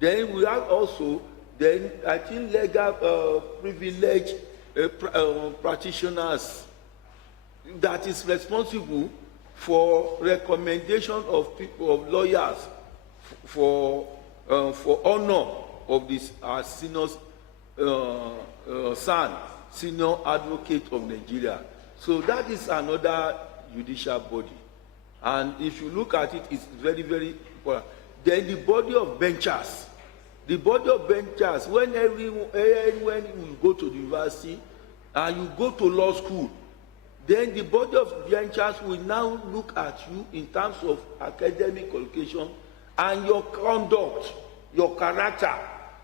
Then we have also, then I think legal privileged practitioners that is responsible for recommendation of people, of lawyers, for honor of this senior son, senior advocate of Nigeria. So that is another judicial body, and if you look at it, it's very, very important. Then the body of benchers. The body of benchers, when you go to the university and you go to law school, then the body of benchers will now look at you in terms of academic qualification and your conduct, your character.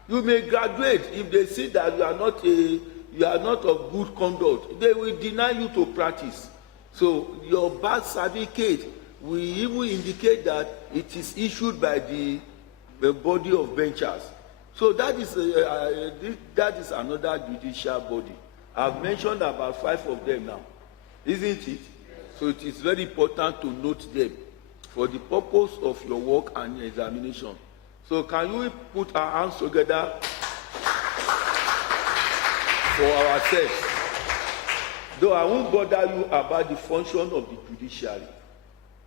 You may graduate. If they see that you are not of good conduct, they will deny you to practice. So your birth certificate will even indicate that it is issued by the body of benchers. So that is another judicial body. I've mentioned about 5 of them now, isn't it? So it is very important to note them for the purpose of your work and your examination. So can we put our hands together for ourselves? Though I won't bother you about the function of the judiciary.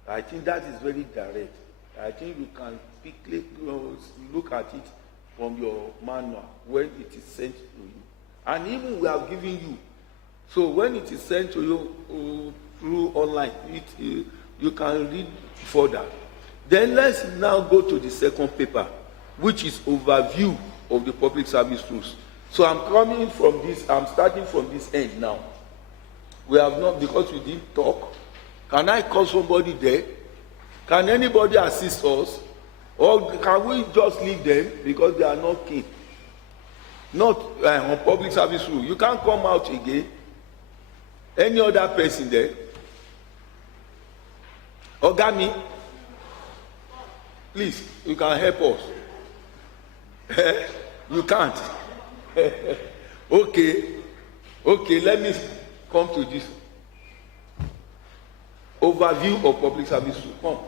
I think that is very direct. I think you can quickly look at it from your manual when it is sent to you. And even we have given you. So when it is sent to you through online, you can read further. Then let's now go to the second paper, which is overview of the public service rules. So I'm starting from this end now. We have not, because we didn't talk. Can I call somebody there? Can anybody assist us? Or can we just leave them because they are not keen? Not on public service rule. You can't come out again. Any other person there? Ogami, please, you can help us. You can't. Okay, let me come to this overview of public service rule. Come.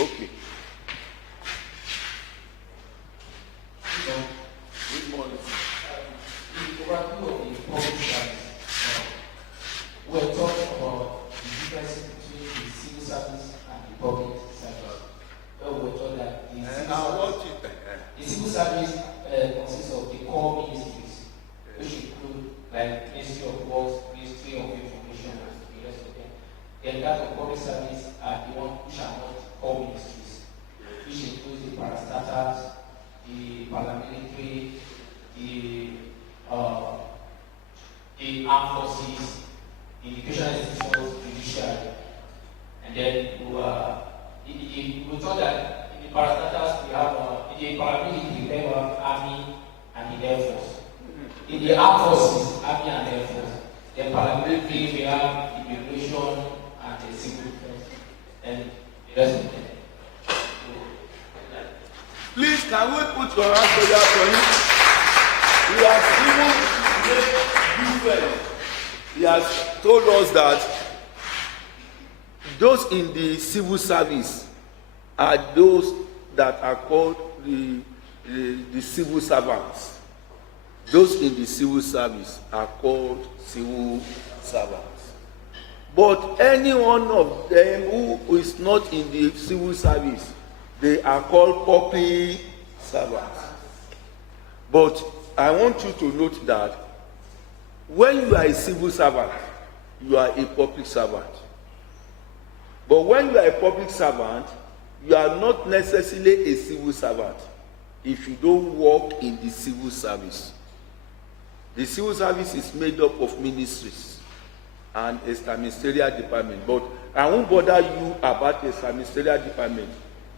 Okay. Good morning. The overview of the public service. We're talking about the difference between the civil service and the public service. We're told that the civil service consists of the core ministries, which include like Ministry of Works, Ministry of Information, and the rest of them. Then that of public service are the ones which are not core ministries, which includes the parastatals, the paramilitary, the armed forces, the educational institutions, judiciary. And then we thought that in the parastatals we have in the paramilitary we have army and the air force. In the armed forces, army and air force. Then paramilitary we have immigration and the civil defense and the rest of them. Please, can we put your hands together for him? He has even made difference. He has told us that those in the civil service are those that are called the civil servants. Those in the civil service are called civil servants. But any one of them who is not in the civil service, they are called public servants. But I want you to note that when you are a civil servant, you are a public servant. But when you are a public servant, you are not necessarily a civil servant if you don't work in the civil service. The civil service is made up of ministries and a ministerial department. But I won't bother you about a ministerial department.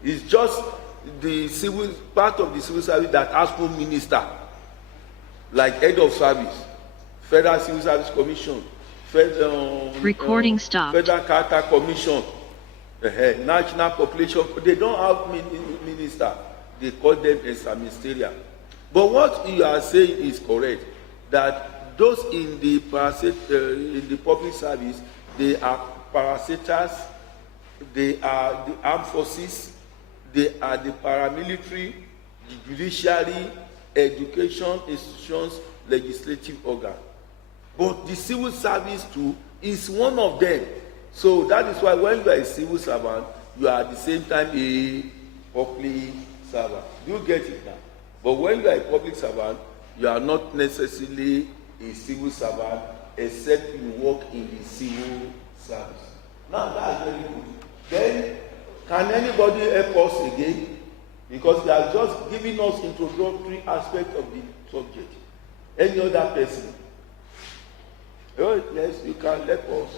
It's just the civil part of the civil service that has no minister, like head of service, Federal Civil Service Commission, Federal Charter Commission, National Population. They don't have minister. They call them a ministerial. But what you are saying is correct. That those in the public service, they are parastatals, they are the armed forces, They are the paramilitary, the judiciary, education institutions, legislative organ. But the civil service too is one of them. So that is why when you are a civil servant, you are at the same time a public servant. You get it now? But when you are a public servant, you are not necessarily a civil servant, except you work in the civil service. Now that's very good. Then, can anybody help us again? Because they are just giving us introductory aspect of the subject. Any other person? Oh, yes, you can help us.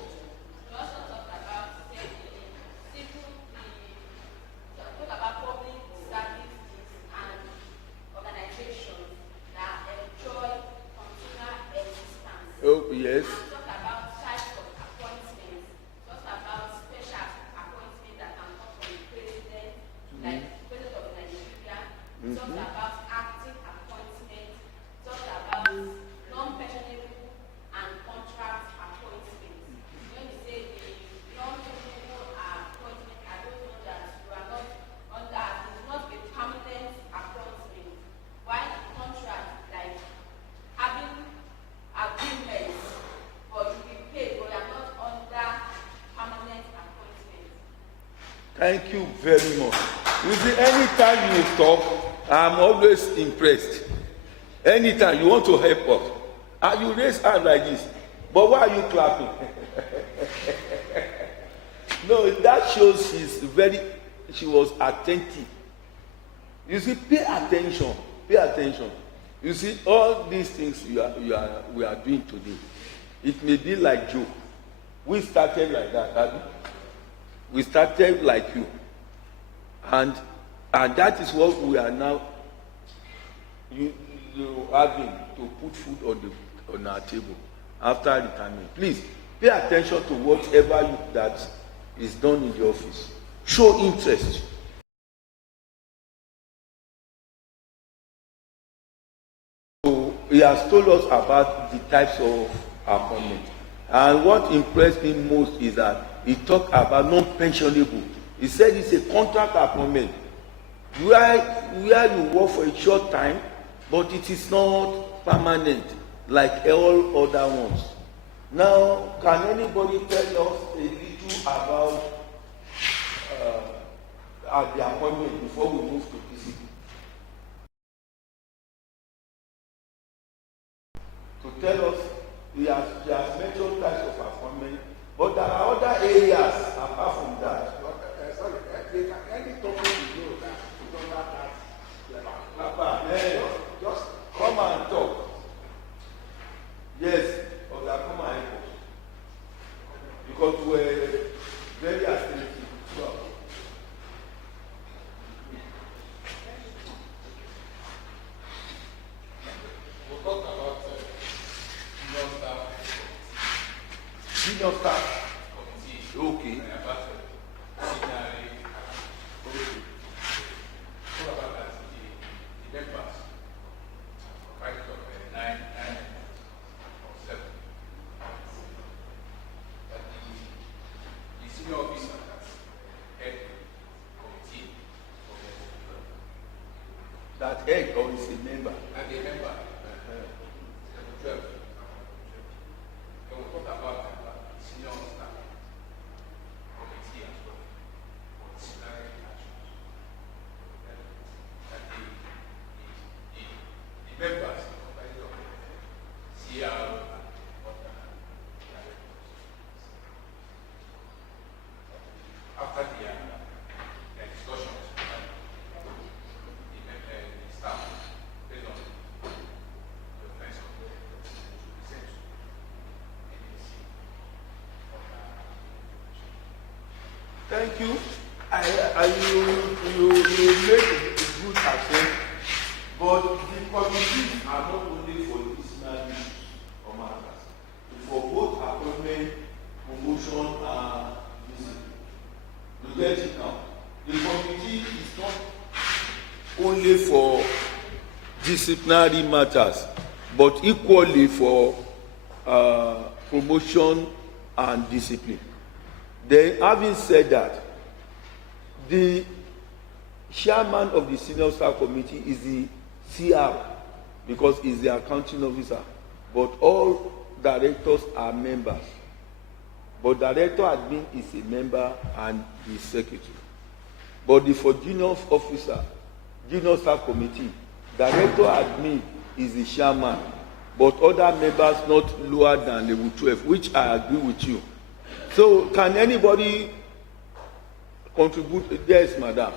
Oh, yes. Talk about types of appointments. Talk about special appointments that can come from the president, like the president of Nigeria. Talk about acting appointments. Talk about non-pensionable and contract appointments. When we say the non-pensionable appointments are those ones that you are not under, it's not a permanent appointment. While the contract, like having agreements, but you be paid, but you are not under permanent appointment. Thank you very much. You see, anytime you talk, I'm always impressed. Anytime you want to help us, and you raise hand like this, but why are you clapping? No, that shows she was attentive. You see, pay attention. Pay attention. You see, all these things we are doing today, it may be like joke. We started like that, Abby. We started like you. And that is what we are now you having to put food on our table after retirement. Please pay attention to whatever that is done in the office. Show interest. He has told us about the types of appointment. And what impressed me most is that he talked about non-pensionable. He said it's a contract appointment where you work for a short time, but it is not permanent like all other ones. Now, can anybody tell us a little about the appointment before we move to this? To tell us, he has mentioned types of appointment, but there are other areas apart from that. Any topic you know that you don't have that Papa, just come and talk. Yes, or that come and help us. Because we're very attentive. So, we'll talk about senior staff. Okay. That egg or is a member. And a member. 12. And we'll talk about senior staff committee as well. For disciplinary actions. And the members comprised of CR and other directors. After the discussions, staff based on the friends of the present Thank you. You make a good attempt, but the committees are not only for disciplinary issues or matters, for both appointment, promotion, and discipline. You get it now. The committee is not only for disciplinary matters, but equally for promotion and discipline. Then, having said that, the chairman of the senior staff committee is the CR because he's the accounting officer. But all directors are members. But director admin is a member and the secretary. But for junior officer, junior staff committee, director admin is the chairman. But other members not lower than level 12, which I agree with you. So can anybody contribute? Yes, madam.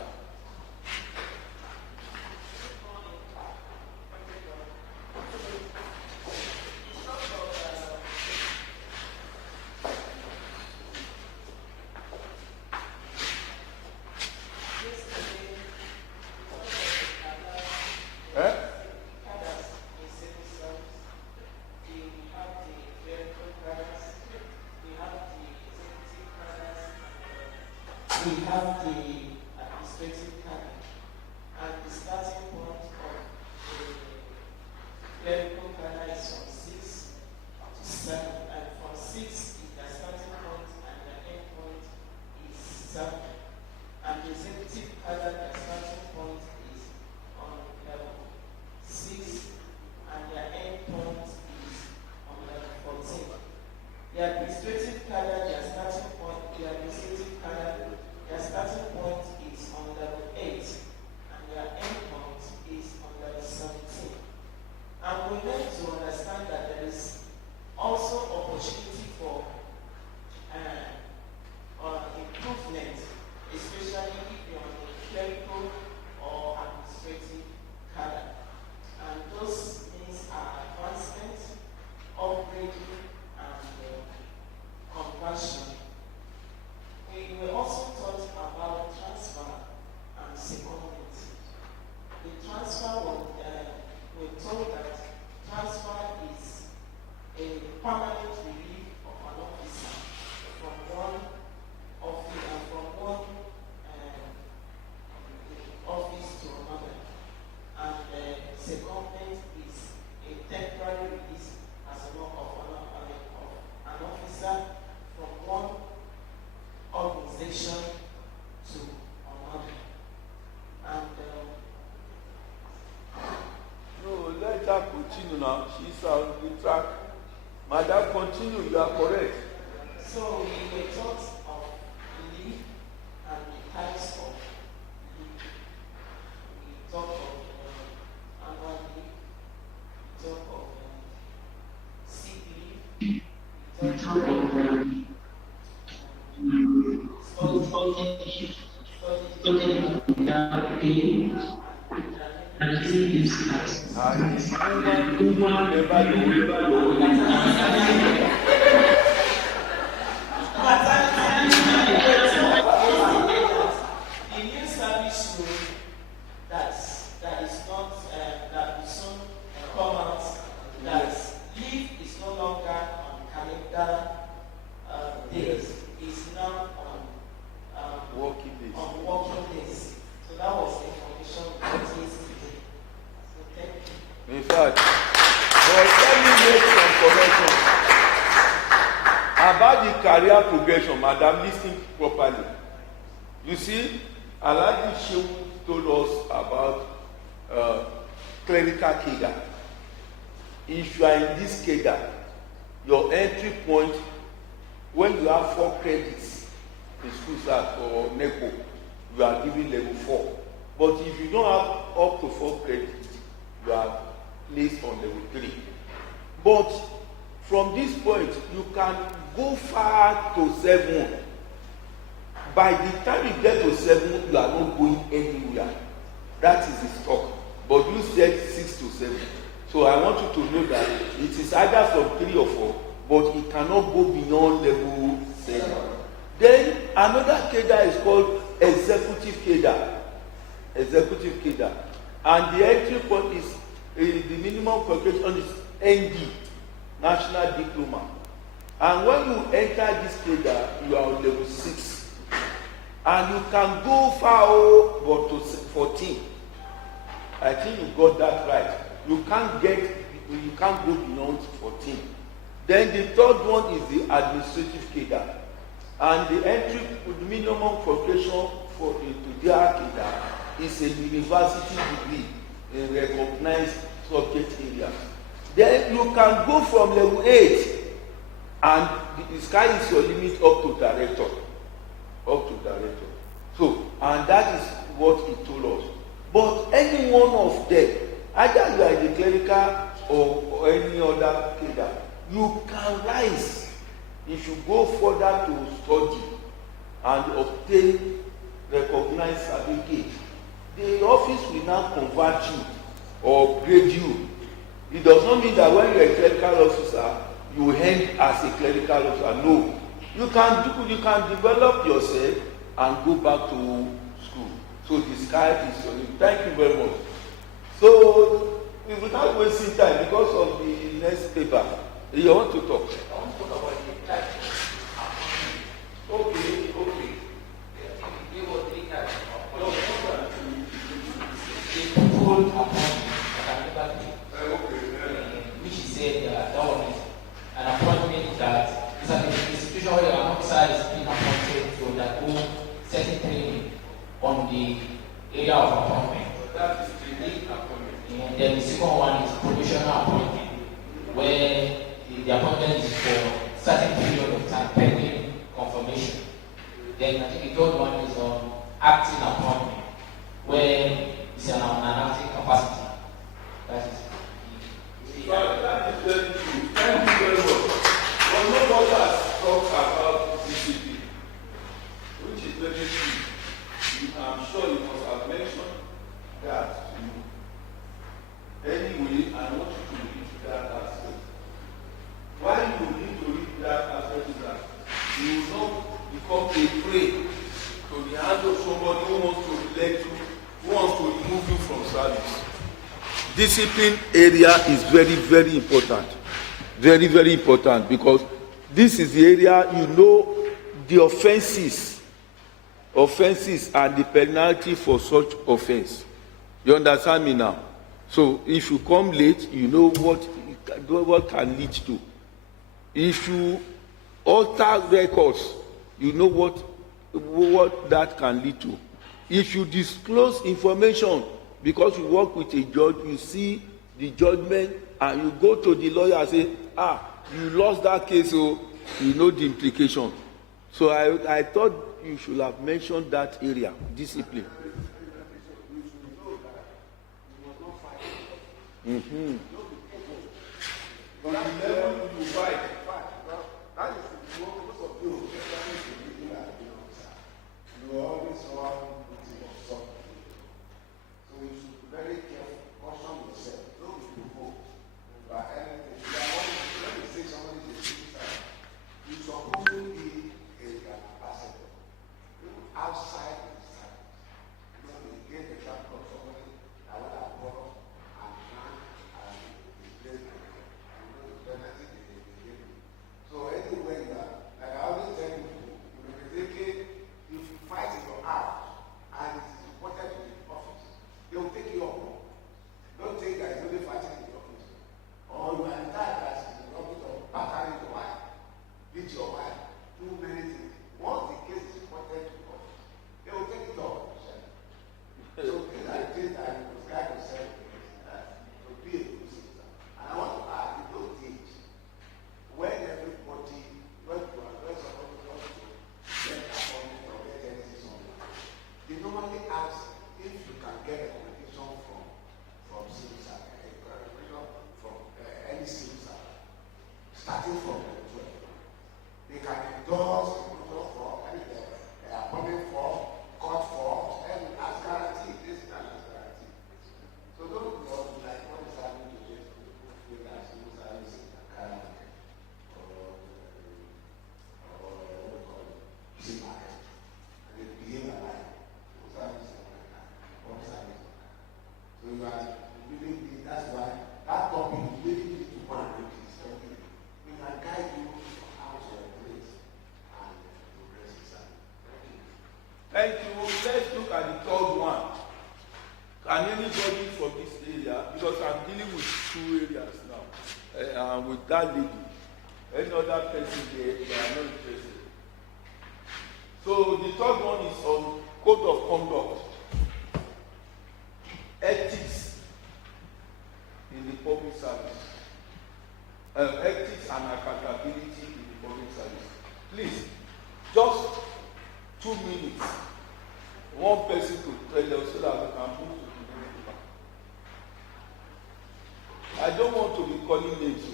We have the administrative cadre, and the starting point of the clerical cadre is from 6 to 7, and from 6 is the starting point and the end point is 7. And the executive cadre, the starting point is on level 6 and the end point is on level 14. The administrative cadre, their starting point, the administrative cadre, their starting point is on level 8 and their end point is on level 17. And we need to understand that there is also opportunity for improvement, especially if you're on the clerical or administrative cadre. And those means are advancement, upgrading, and conversion. We will also talk about transfer and secondment. The transfer we're told that transfer is a permanent relief of an officer from one office and from one office to another. And secondment is a temporary release as an officer from one organization to another. And No, let her continue now. She's on the track. Madam, continue. You are correct. so we were taught of leave and the types of leave. We talk of annual leave, we talk of sick leave, we talk of the new service rule that is not that will soon come out, that leave is no longer on calendar days, is now on Working days. on working days. So that was the information we got yesterday. So thank you. In fact, but let me make some corrections about the career progression. Madam, listen properly. You see, Alhaji Shehu told us about clerical cadre. If you are in this cadre, your entry point, when you have 4 credits in school start or NECO, you are given level 4. But if you don't have up to 4 credits, you are placed on level 3. But from this point, you can go far to 7. By the time you get to 7, you are not going anywhere. That is the stock. But you said 6 to 7. So I want you to know that it is either from 3 or 4, but it cannot go beyond level 7. Then another cadre is called executive cadre. Executive cadre. And the entry point is the minimum qualification is ND, National Diploma. And when you enter this cadre, you are on level 6. And you can go far, but to 14. I think you got that right. You can't go beyond 14. Then the third one is the administrative cadre. And the entry with minimum qualification for into their cadre is a university degree in recognized subject areas. Then you can go from level 8 and the sky is your limit up to director. So, and that is what he told us. But any one of them, either you are in the clerical or any other cadre, you can rise if you go further to study and obtain recognized certificate. The office will now convert you or grade you. It does not mean that when you are a clerical officer, you end as a clerical officer. No. You can develop yourself and go back to school. So the sky is your limit. Thank you very much. So without wasting time, because of the next paper, you want to talk? I want to talk about the type. Okay. There were 3 types of appointment. The controlled appointment that I never did. Which he said that one is an appointment that is an institution where an officer is being appointed to undergo certain training on the area of appointment. That is training appointment. And then the second one is provisional appointment, where the appointment is for certain period of time pending confirmation. Then I think the third one is on acting appointment, where it's an acting capacity. That is That is very true. Thank you very much. But nobody has talked about discipline, which is very true. I'm sure you must have mentioned that to you. Anyway, I want you to read that aspect. Why you need to read that aspect is that you will not become a prey to the hand of somebody who wants to let you, who wants to remove you from service. Discipline area is very, very important. Very, very important, because this is the area you know the offenses and the penalty for such offense. You understand me now? So if you come late, you know what can lead to. If you alter records, you know what that can lead to. If you disclose information because you work with a judge, you see the judgment and you go to the lawyer and say, you lost that case, so you know the implication. So I thought you should have mentioned that area, discipline. Mm-hmm. But the level you fight. That is the most of you. You always want to something. So you should be very careful, caution yourself. Don't be provoked by anything. When you say somebody is a citizen, you're supposed to be an ambassador. Outside the service. You get the example of somebody that would have brought and ran and displayed the benefit they gave you. So anywhere you are, like I always tell people, if you fight in your house and it is reported to the office, they will take you up. Don't think that it's only fighting in the office. Or you are entire class in the office of battering your wife, beat your wife, do many things. Once the case is reported to the office, they will take it up. So these are the things that you must guide yourself to be a good citizen. And I want to add, in those days, when somebody wants to get appointment or get anything somewhere, they normally ask if you can get a recommendation from civil service, from any civil service, starting from the 12. They can endorse the form, appointment form, court form, and as guarantee, this and as guarantee. So don't be all like what is happening to this with that civil service in Canada. And they behave alike. So you are really, that's why that topic is really need to go and read this topic. We can guide you how to operate and progress inside. Thank you. Let's look at the third one. Can anybody from this area, because I'm dealing with 2 areas now, with that lady, any other person there, they are not interested. So the third one is on code of conduct. ethics in the public service. Ethics and accountability in the public service. Please, just 2 minutes. One person to tell us so that we can move to the next paper. I don't want to be calling names.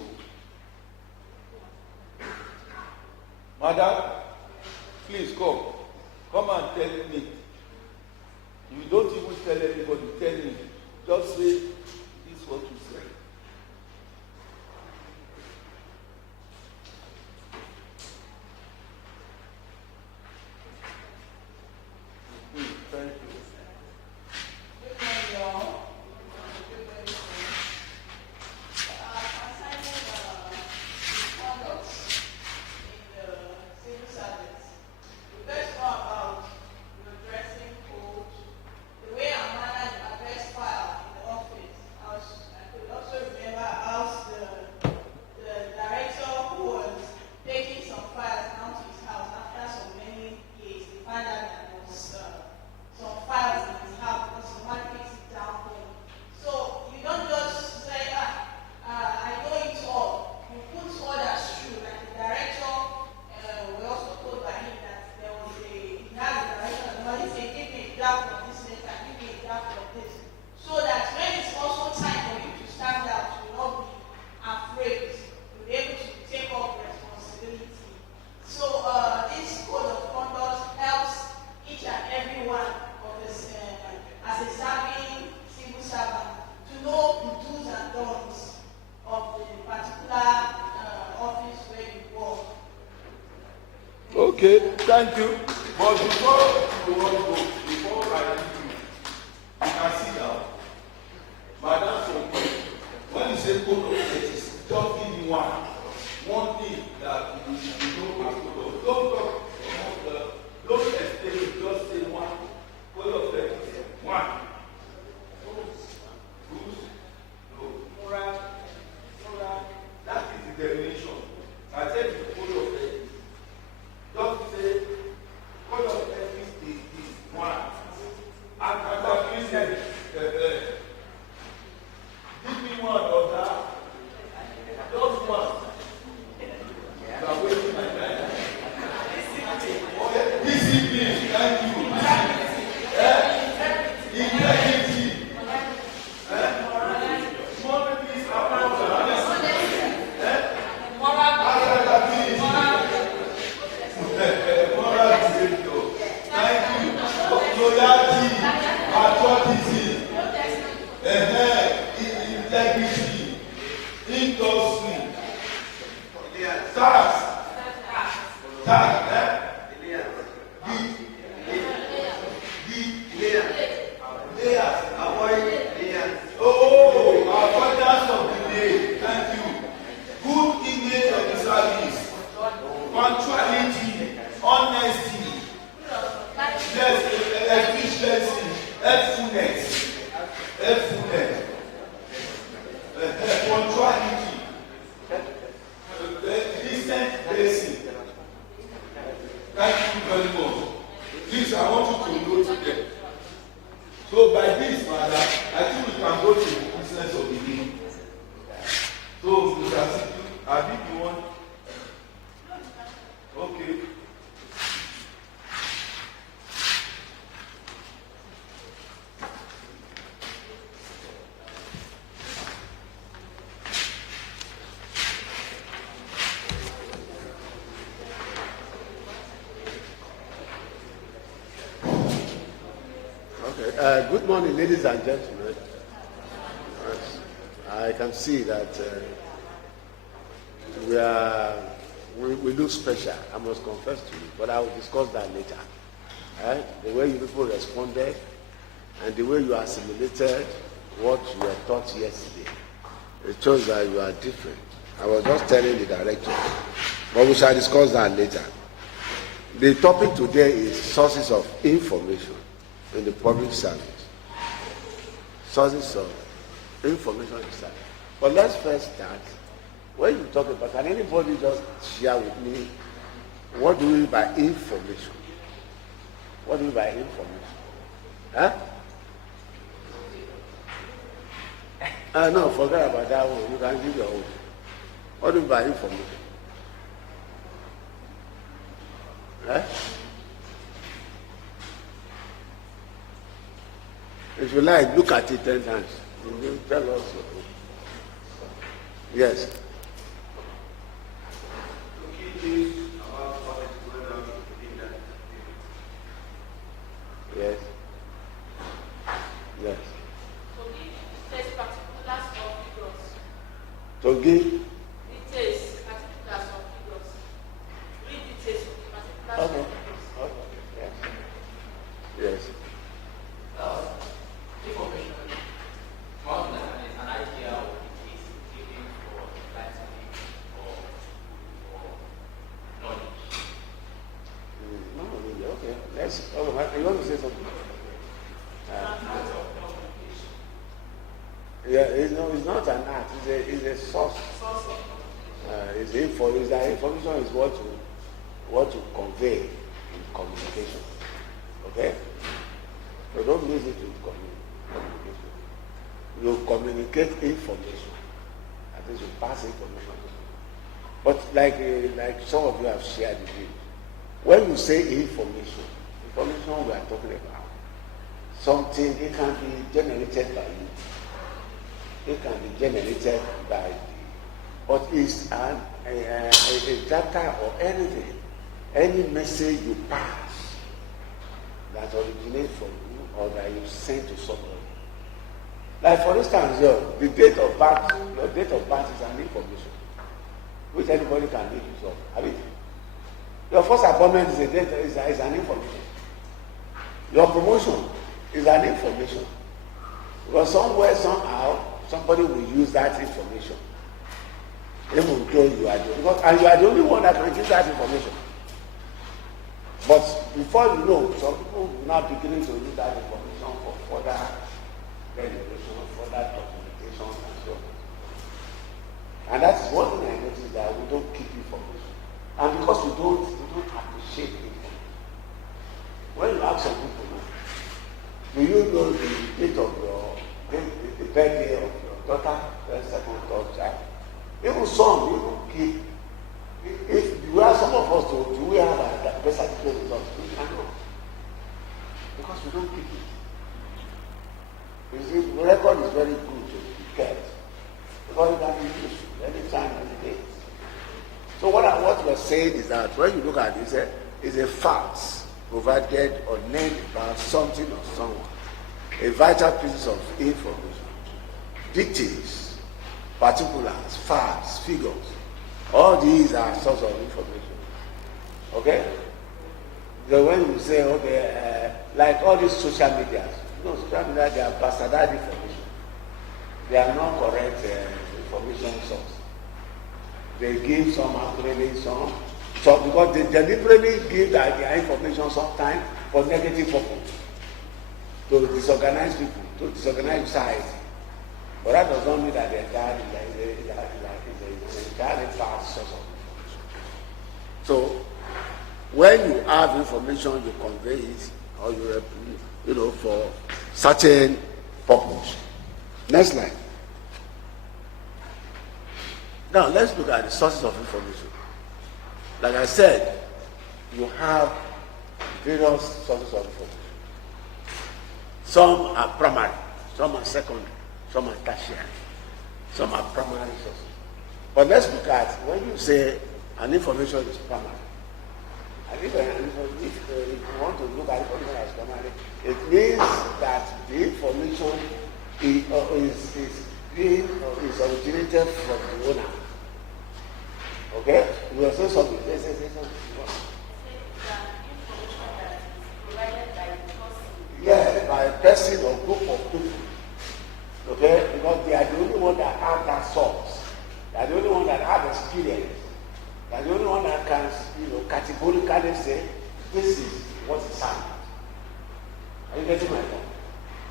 Madam, please come. Come and tell me. You don't even tell anybody, tell me. Just say, this is what you say. Thank you. Okay, thank you. But before you want to go, before I leave you can sit down. Madam, when you say code of ethics, just give me one thing that you know as code of. Don't explain it, just say one. Code of ethics, one. Rules, no. Moral, that is the definition. I said the code of ethics. Don't say, code of ethics is this one. And please give me one of that. Just one. You are wasting my time. Discipline, thank you. Integrity. Morality, loyalty, patriotism, integrity, industry, tax, avoidance of delay. Thank you. Good image of the service, punctuality, honesty. Yes, efficiency, helpfulness, punctuality, decent basic. Thank you very much. Please, I want you to note today. So by this, madam, I think we can go to the business of the day. So, Mr. Situ, I think you want. Okay. Good morning, ladies and gentlemen. I can see that we look special. I must confess to you, but I will discuss that later. The way you people responded and the way you assimilated what you were taught yesterday, it shows that you are different. I was just telling the director, but we shall discuss that later. The topic today is sources of information in the public service. Sources of information in service. But let's first start. When you talk about, can anybody just share with me what do we mean by information? What do we mean by information? No, forget about that one. You can give your own. What do you buy information? Right? If you like, look at it 10 times. You tell us. Yes. Yes. Yes. To give details, particulars of figures. Read details of particulars Okay. of figures. Okay. Yes. Yes. Information, more than an idea of the case given for enlightenment or knowledge. No, really, okay. You want to say something? Yeah, it's not an act. It's a source. It's the information is what you convey in communication. Okay? So don't use it in communication. You communicate information. At least you pass information. But like some of you have shared with me, when you say information we are talking about something, it can be generated by you. It can be generated by but it's a data or anything, any message you pass that originates from you or that you send to somebody. Like for instance, your date of birth is an information which anybody can make use of. I mean, your first appointment is an information. Your promotion is an information. Because somewhere, somehow, somebody will use that information. Even though you are and you are the only one that can give that information. But before you know, some people will now beginning to use that information for further deliberation, further documentation, and so on. And that is one thing I noticed, that we don't keep information. And because we don't appreciate information. When you ask some people now, do you know the date of the birthday of your daughter, first, second, third child? Even some, you keep. If you ask some of us, do we have a best certificate results? We cannot. Because we don't keep it. You see, the record is very good to be kept. Because it can be used anytime, any day. So what we're saying is that when you look at it, it's a facts provided or named about something or someone. A vital piece of information. Details. Particulars, facts, figures. All these are source of information. Okay? So when you say, okay, like all these social media, social media, they are bastardized information. They are not correct information source. They give some accurately, some because they deliberately give their information sometimes for negative purpose. To disorganize people, to disorganize society. But that does not mean that the entire is an entirely false source of information. So, when you have information, you convey it, or you for certain purpose. Next slide. Now, let's look at the sources of information. Like I said, you have various sources of information. Some are primary, some are secondary, some are tertiary, some are primary sources. But let's look at when you say an information is primary. And if you want to look at information as primary, it means that the information is originated from the owner. Okay? You will say something. Say something. Yeah, by a person or group of people. Okay? Because they are the only one that have that source. They are the only one that have experience. They are the only one that can, categorically say, this is what is happening. Are you getting my point?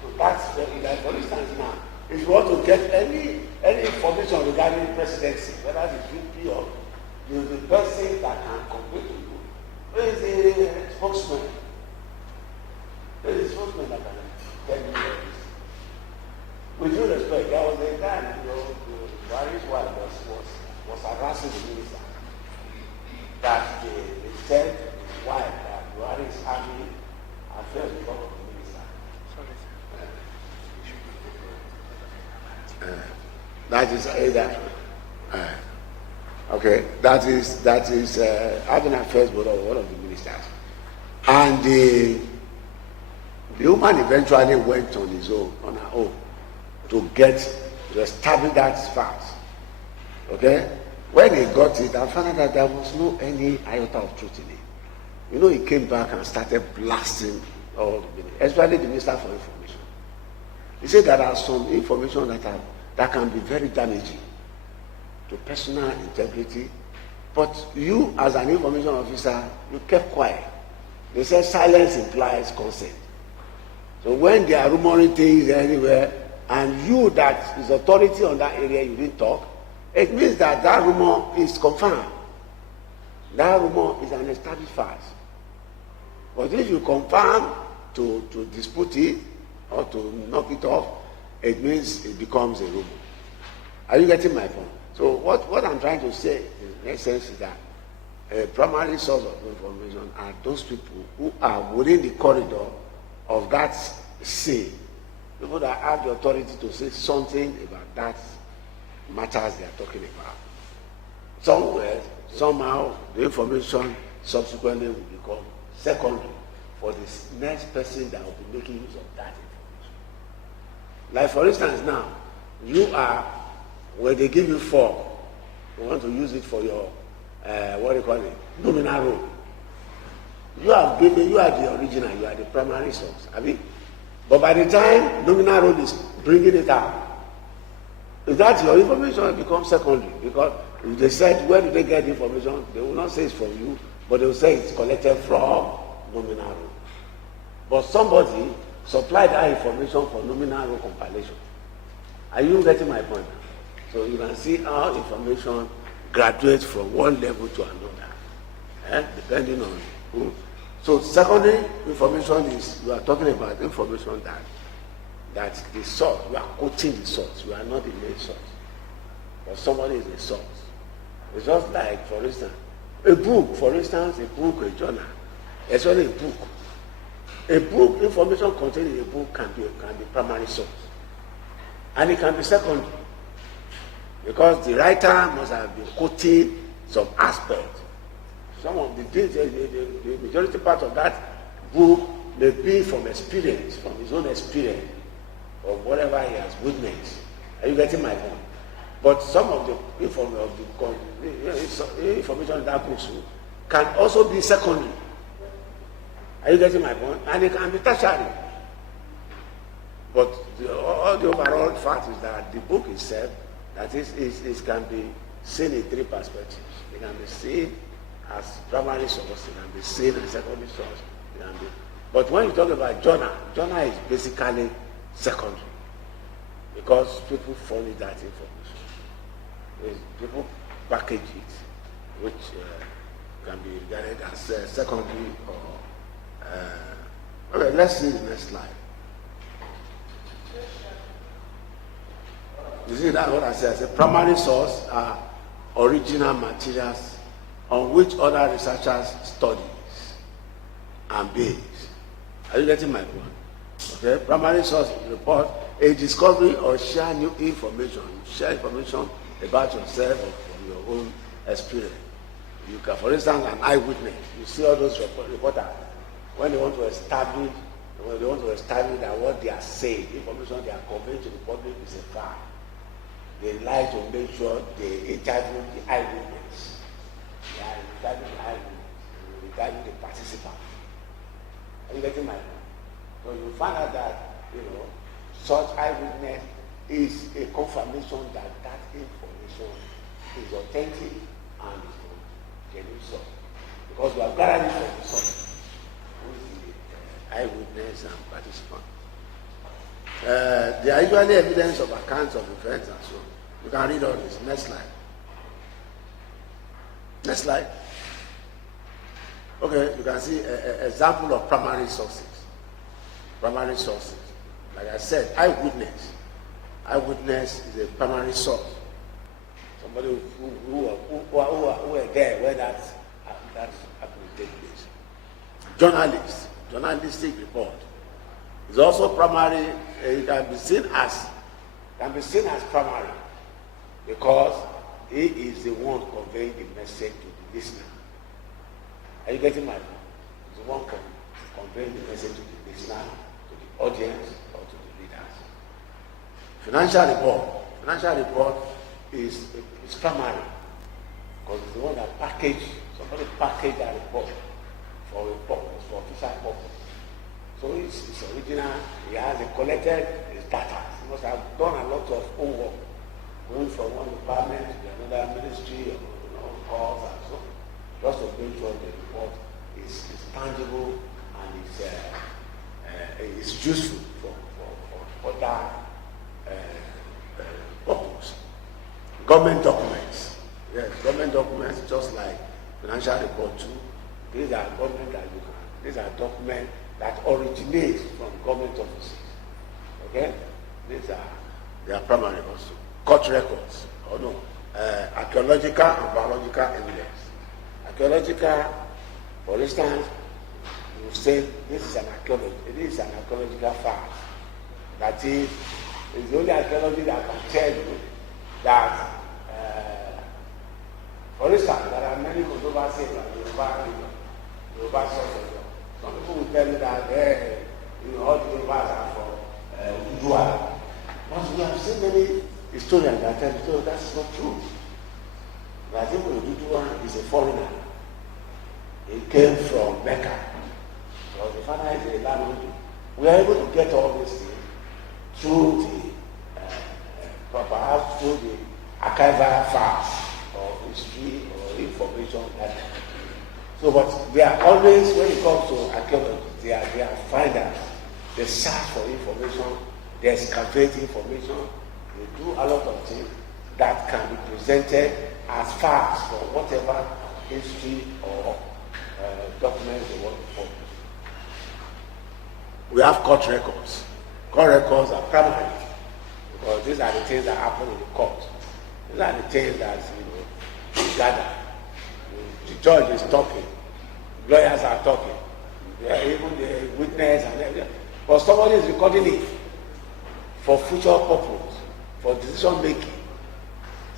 So that's like for instance now, if you want to get any information regarding presidency, whether it's VP or the person that can compete with you, where is the spokesman? There is a spokesman that can tell you this. With due respect, respect, there was a time, Buhari's wife was harassing the minister. That they said his wife that Buhari is having affairs with one of the minister. That is either. Okay, that is having affairs with one of the ministers, and the woman eventually went on her own, to establish that fact. Okay, when he got it, I found out that there was no any iota of truth in it. He came back and started blasting all the ministers, especially the Minister for Information. He said there are some information that can be very damaging to personal integrity, but you as an information officer, you kept quiet. They said silence implies consent. So when they are rumoring things anywhere, and you that is authority on that area, you didn't talk, it means that rumor is confirmed. That rumor is an established fact. But if you confirm to dispute it or to knock it off, it means it becomes a rumor. Are you getting my point? So what I'm trying to say in essence is that a primary source of information are those people who are within the corridor of that say, people that have the authority to say something about that matters they are talking about. Somewhere, somehow, the information subsequently will become secondary for the next person that will be making use of that information. Like for instance now, you are, when they give you form, you want to use it for your, nominal role. You are the original, you are the primary source. But by the time nominal role is bringing it out, if that's your information, it becomes secondary. Because if they said, where do they get information? They will not say it's from you, but they will say it's collected from nominal role. But somebody supplied that information for nominal role compilation. Are you getting my point? So you can see how information graduates from one level to another, depending on who. So secondary information is, you are talking about information that the source, you are quoting the source, you are not the main source. But somebody is the source. It's just like, for instance, a book, a journal, especially a book. A book, information contained in a book can be primary source. And it can be secondary. Because the writer must have been quoting some aspect. Some of the majority part of that book may be from experience, from his own experience, or whatever he has witnessed. Are you getting my point? But some of the information in that book can also be secondary. Are you getting my point? And it can be tertiary. But all the overall fact is that the book itself, that is can be seen in three perspectives. It can be seen as primary source, it can be seen as secondary source. But when you talk about journal is basically secondary. Because people follow that information. People package it, which can be regarded as secondary or... okay, let's see the next slide. You see, that's what I said. I said primary source are original materials on which other researchers studies and base. Are you getting my point? Okay, primary source report a discovery or share new information. You share information about yourself or from your own experience. You can, for instance, an eyewitness. You see all those reporters when they want to establish that what they are saying, information they are conveying to the public is a fact. They like to make sure they interview the eyewitness. They are interviewing the eyewitness, interviewing the participant. Are you getting my point? So you find out that, such eyewitness is a confirmation that that information is authentic and is from genuine source. Because we are gathering from the source, who is the eyewitness and participant. There are usually evidence of accounts of events and so on. You can read all this. Next slide. Next slide. Okay, you can see an example of primary sources. Primary sources. Like I said, eyewitness. eyewitness is a primary source. Somebody who were there when that happened to take place. Journalistic report is also primary. It can be seen as primary because he is the one conveying the message to the listener. Are you getting my point? He's the one conveying the message to the listener, to the audience, or to the readers. Financial report is primary because it's the one that somebody packaged that report for a purpose, for official purpose. So it's original. He has collected his data. He must have done a lot of homework, going from one department to another ministry, calls and so on, just to make sure the report is tangible and is useful for that purpose. Government documents. Yes, government documents, just like financial report too. These are documents that originate from government offices. Okay? They are primary also. Court records, archaeological and biological evidence. Archaeological, for instance, you say this is an archaeological fact. That is, it's the only archaeology that can tell you that, for instance, there are many controversies about Yoruba sources. Some people will tell you that all the Yorubas are for Udua. But we have seen many historians that tell you that's not true. That even Udua is a foreigner. He came from Mecca. Because the father is a landowner. We are able to get all these things through perhaps through the archival facts or history or information that. So, but they are always, when it comes to archaeology, they are finders. They search for information, they excavate information, they do a lot of things that can be presented as facts for whatever history or documents they want to publish. We have court records. Court records are primary because these are the things that happen in the court. These are the things that you gather. The judge is talking, lawyers are talking, even the witness and everything. But somebody is recording it for future purpose, for decision making.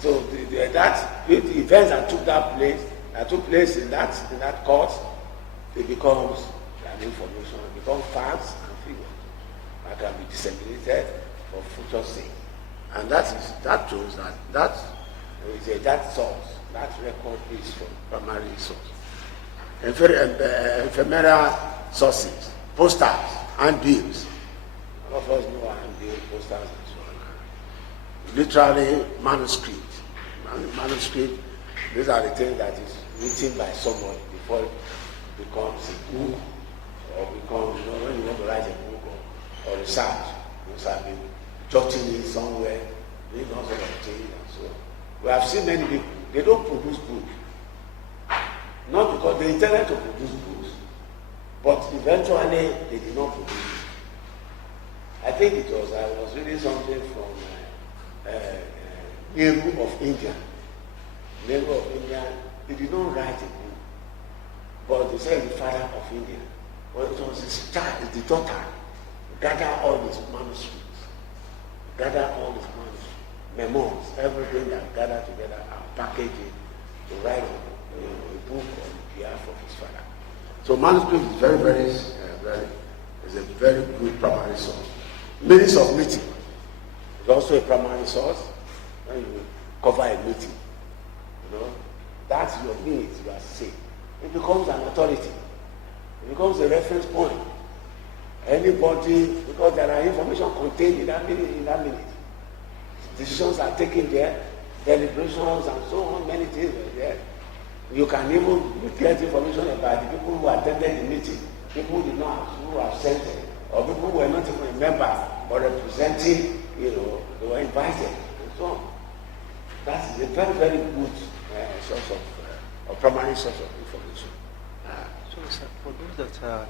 So the events that took place in that court, it becomes an information, it becomes facts and figures that can be disseminated for future sake. And that shows that record is from primary source. Ephemeral sources, posters, handbills. All of us know handbills, posters, and so on. Literally manuscript. Manuscript, these are the things that is written by someone before it becomes a book or becomes, when you want to write a book or research, you have been jotting it somewhere, doing all sort of things and so on. We have seen many people, they don't produce books. Not because they intended to produce books, but eventually they did not produce it. I think I was reading something from Nehru of India. Nehru of India, he did not write a book, but they said the father of India. But it was his child, the daughter, gather all his manuscripts, memoirs, everything that gathered together and package it to write a book on behalf of his father. So manuscript is very is a very good primary source. Minutes of meeting is also a primary source. When you cover a meeting, that's your minutes you are saying. It becomes an authority. It becomes a reference point. Anybody, because there are information contained in that minute. Decisions are taken there, deliberations and so on, many things are there. You can even get information about the people who attended the meeting, people who did not, who were absented, or people who were not even a member but representing, they were invited and so on. That is a very good source of primary source of information. So sir, for those that are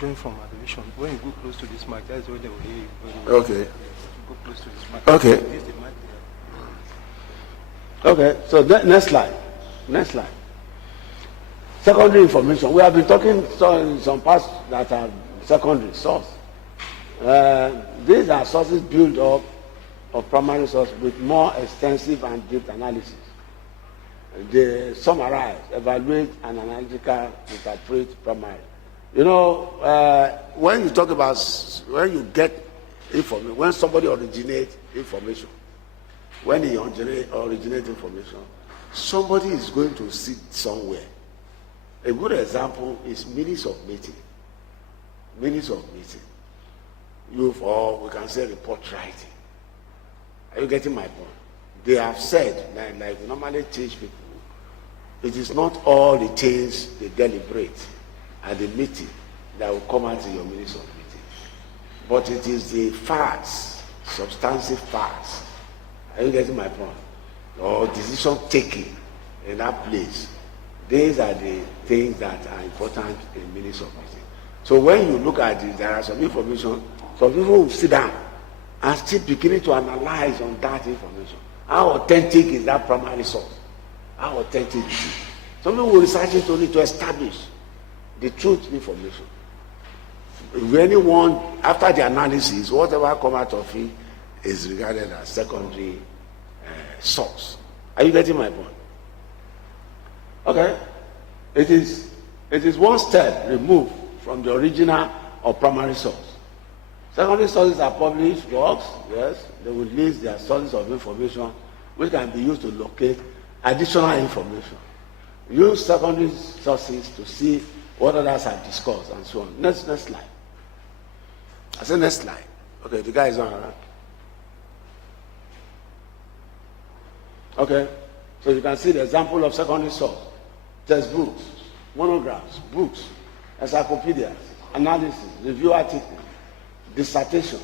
join from adoration, when you go close to this mic, that's where they will hear you very well. Okay. Go close to this mic. Okay. This is the mic Okay, so next slide. Next slide. Secondary information. We have been talking in some parts that are secondary source. These are sources built up of primary source with more extensive and deep analysis. They summarize, evaluate, and analytically interpret primary. You know, when you talk about, when you get information, when somebody originates information, when he originates information, somebody is going to sit somewhere. A good example is minutes of meeting. Minutes of meeting. Or we can say report writing. Are you getting my point? They have said, like we normally teach people, it is not all the things they deliberate at the meeting that will come out in your minutes of meeting. But it is the facts, substantive facts. Are you getting my point? Or decision taking in that place. These are the things that are important in minutes of meeting. So when you look at it, there are some information, some people will sit down and still beginning to analyze on that information. How authentic is that primary source? How authentic is it? Some people will research it only to establish the truth information. If anyone, after the analysis, whatever come out of it is regarded as secondary source. Are you getting my point? Okay. It is one step removed from the original or primary source. Secondary sources are published works, yes, they will list their sources of information which can be used to locate additional information. Use secondary sources to see what others have discussed and so on. Next slide. I said next slide. Okay, the guy is on, right? Okay, so you can see the example of secondary source. Textbooks, monographs, books, encyclopedias, analysis, review articles, dissertation,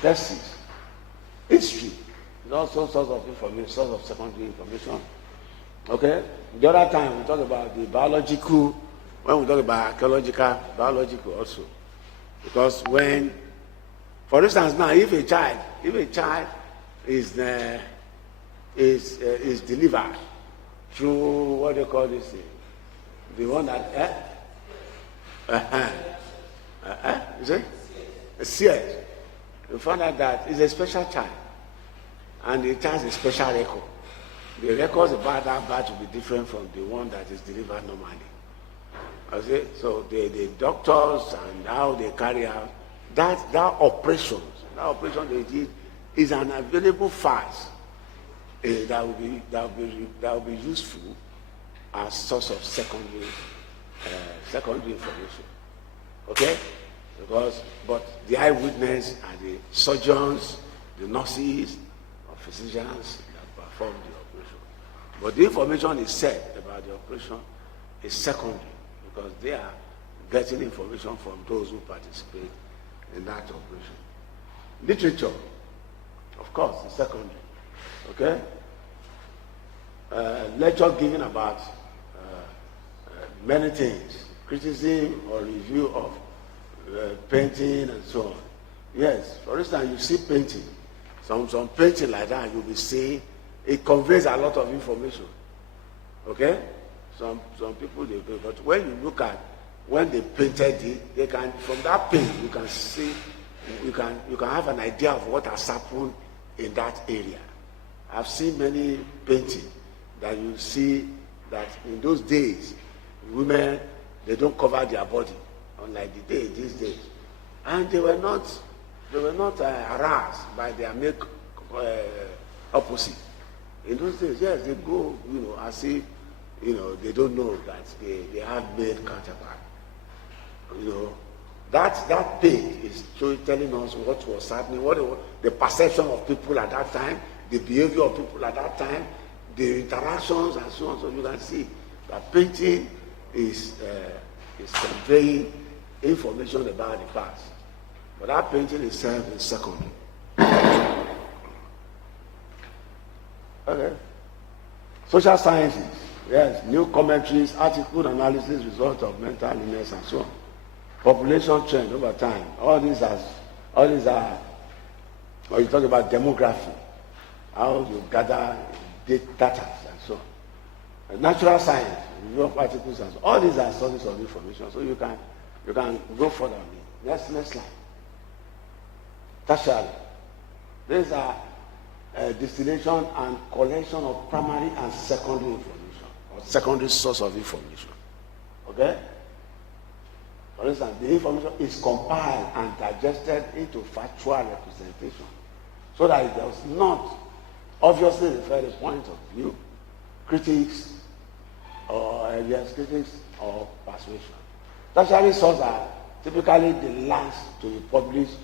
thesis, history. Is also source of information, source of secondary information. Okay? The other time we talk about the biological, when we talk about archaeological, biological also. Because when, for instance now, if a child is delivered through what they call this thing, the one that is it? A seers. You find out that it's a special child, and it has a special record. The records about that batch will be different from the one that is delivered normally. Okay? So the doctors and how they carry out that operation they did is an available fact that will be useful as source of secondary information. Okay? But the eyewitness are the surgeons, the nurses, or physicians that perform the operation. But the information is said about the operation is secondary because they are getting information from those who participate in that operation. Literature, of course, is secondary. Okay? Lecture given about many things, criticism or review of painting and so on. Yes, for instance, you see painting. Some painting like that, you'll be seeing, it conveys a lot of information. Okay? Some people, but when you look at when they painted it, they can, from that paint, you can see, you can have an idea of what has happened in that area. I've seen many paintings that you see that in those days, women, they don't cover their body, unlike these days. And they were not harassed by their make opposite. In those days, yes, they go, as if, they don't know that they have made counterpart. That page is telling us what was happening, the perception of people at that time, the behavior of people at that time, the interactions and so on. So you can see that painting is conveying information about the past. But that painting itself is secondary. Okay. Social sciences. Yes, new commentaries, article analysis, result of mental illness, and so on. Population trend over time. All these are, or you talk about demography, how you gather data and so on. Natural science, review of articles and so on. All these are sources of information. So you can go further on it. Next slide. Tertiary. These are distillation and collection of primary and secondary information, or secondary source of information. Okay? For instance, the information is compiled and digested into factual representation so that it does not obviously refer the point of view, critics or persuasion. Tertiary sources are typically the last to be published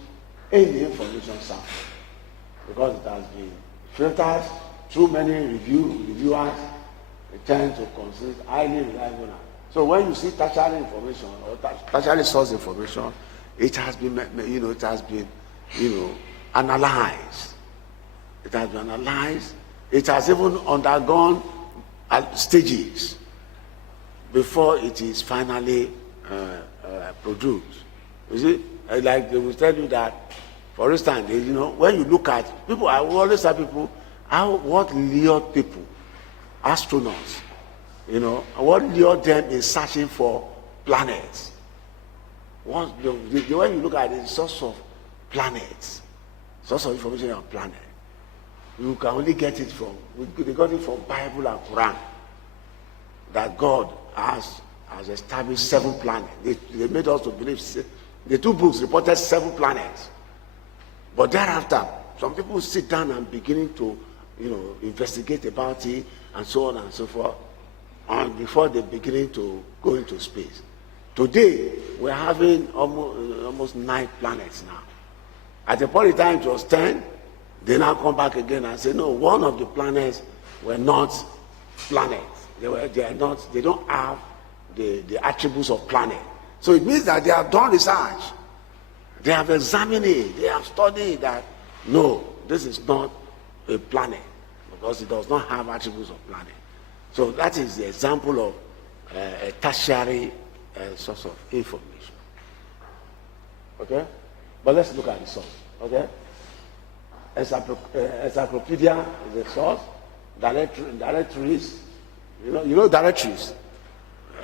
in the information sample because it has been filtered through many reviewers. They tend to consist highly reliable. So when you see tertiary information or tertiary source information, it has been analyzed. It has been analyzed. It has even undergone stages before it is finally produced. You see, like they will tell you that, for instance, when you look at people, I will always tell people what lured people, astronauts, what lured them in searching for planets. When you look at the source of planets, source of information on planet, you can only get it they got it from Bible and Quran. That God has established 7 planets. They made us to believe the 2 books reported 7 planets. But thereafter, some people sit down and beginning to, investigate about it and so on and so forth, and before they beginning to go into space. Today, we're having almost 9 planets now. At a point in time, it was 10. They now come back again and say, no, one of the planets were not planets. They don't have the attributes of planet. So it means that they have done research. They have examined it. They have studied that, no, this is not a planet because it does not have attributes of planet. So that is the example of a tertiary source of information. Okay? But let's look at the source. Okay? Encyclopedia is a source. Directories. Directories.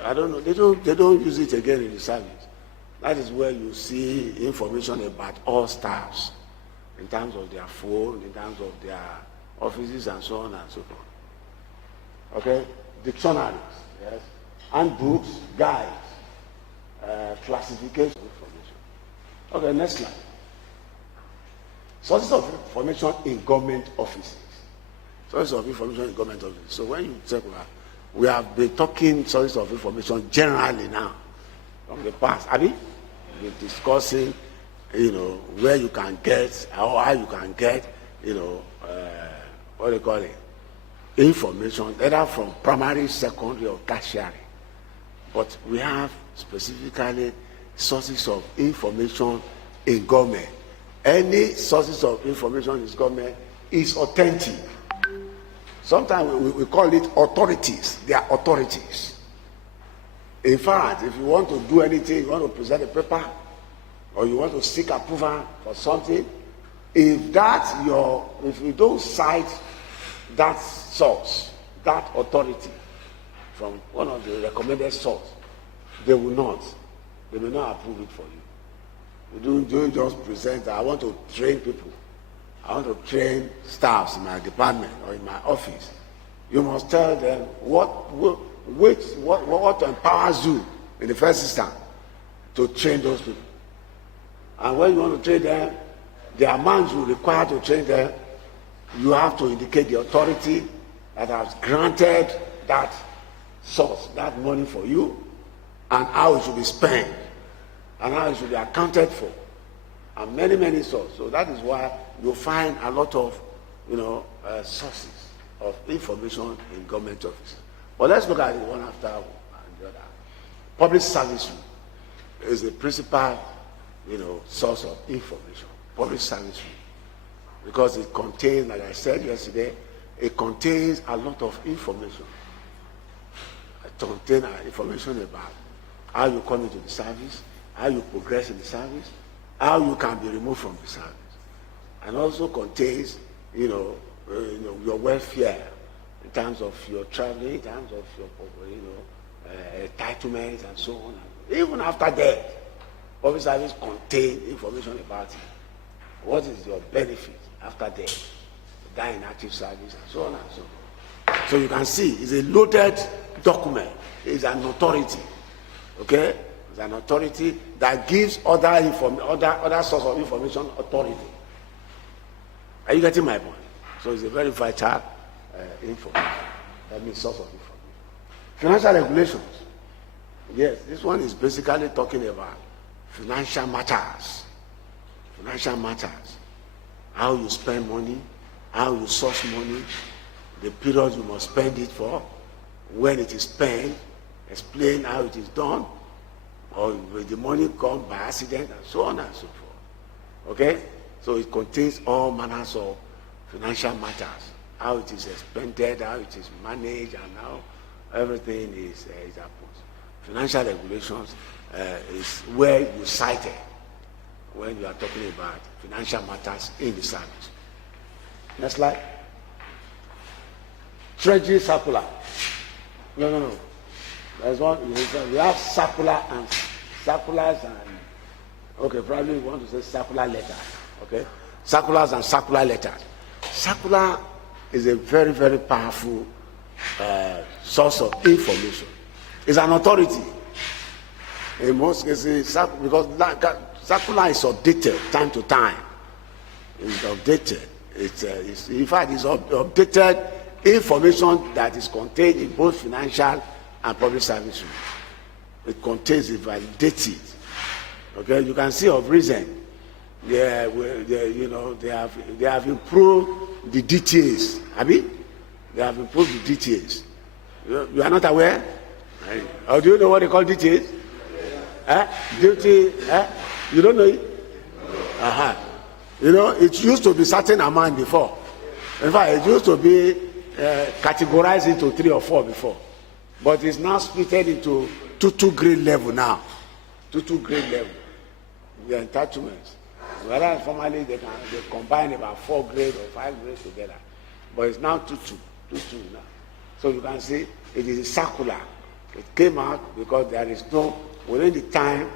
I don't know. They don't use it again in the service. That is where you see information about all staffs in terms of their phone, in terms of their offices, and so on and so forth. Okay? Dictionaries, yes. Handbooks, guides, classification information. Okay, next slide. Sources of information in government offices. Sources of information in government offices. So when you check, we have been talking sources of information generally now from the past. Have you been discussing, where you can get, or how you can get, what do you call it? Information, either from primary, secondary, or tertiary. But we have specifically sources of information in government. Any sources of information in government is authentic. Sometimes we call it authorities. They are authorities. In fact, if you want to do anything, you want to present a paper, or you want to seek approval for something, if you don't cite that source, that authority from one of the recommended source, they may not approve it for you. You don't just present, I want to train people. I want to train staffs in my department or in my office. You must tell them what empowers you in the first instance to train those people. And when you want to train them, the amount you require to train them, you have to indicate the authority that has granted that source, that money for you, and how it should be spent, and how it should be accounted for, and many, many sources. So that is why you'll find a lot of, sources of information in government offices. But let's look at it one after the other. Public service is the principal, source of information. Public service, because it contains, like I said yesterday, it contains a lot of information. contain information about how you come into the service, how you progress in the service, how you can be removed from the service, and also contains, your welfare in terms of your traveling, in terms of your, entitlements and so on. Even after death, public service contains information about it. What is your benefit after death? Die in active service and so on and so on. So you can see, it's a loaded document. It's an authority. Okay? It's an authority that gives other source of information authority. Are you getting my point? So it's a very vital information. That means source of information. Financial regulations. Yes, this one is basically talking about financial matters. Financial matters. How you spend money, how you source money, the period you must spend it for, when it is spent, explain how it is done, or will the money come by accident, and so on and so forth. Okay? So it contains all manners of financial matters, how it is expended, how it is managed, and how everything is approached. Financial regulations is where you cite it when you are talking about financial matters in the service. Next slide. Treasury circular. No. There's one. We have circular and circulars and okay, probably we want to say circular letter. Okay, circulars and circular letters. Circular is a very, very powerful source of information. It's an authority. In most cases, because circular is updated time to time. It's updated. In fact, it's updated information that is contained in both financial and public service. It contains it, validated. Okay, you can see of recent, they have improved the details. They have improved the details. You are not aware? Or do you know what they call details? Duty? You don't know it? It used to be certain amount before. In fact, it used to be categorized into 3 or 4 before. But it's now split into two grade level now. Two grade level. The entitlements. Whereas formerly they combine about 4 grades or 5 grades together. But it's now two now. So you can see it is circular. It came out because there is within the time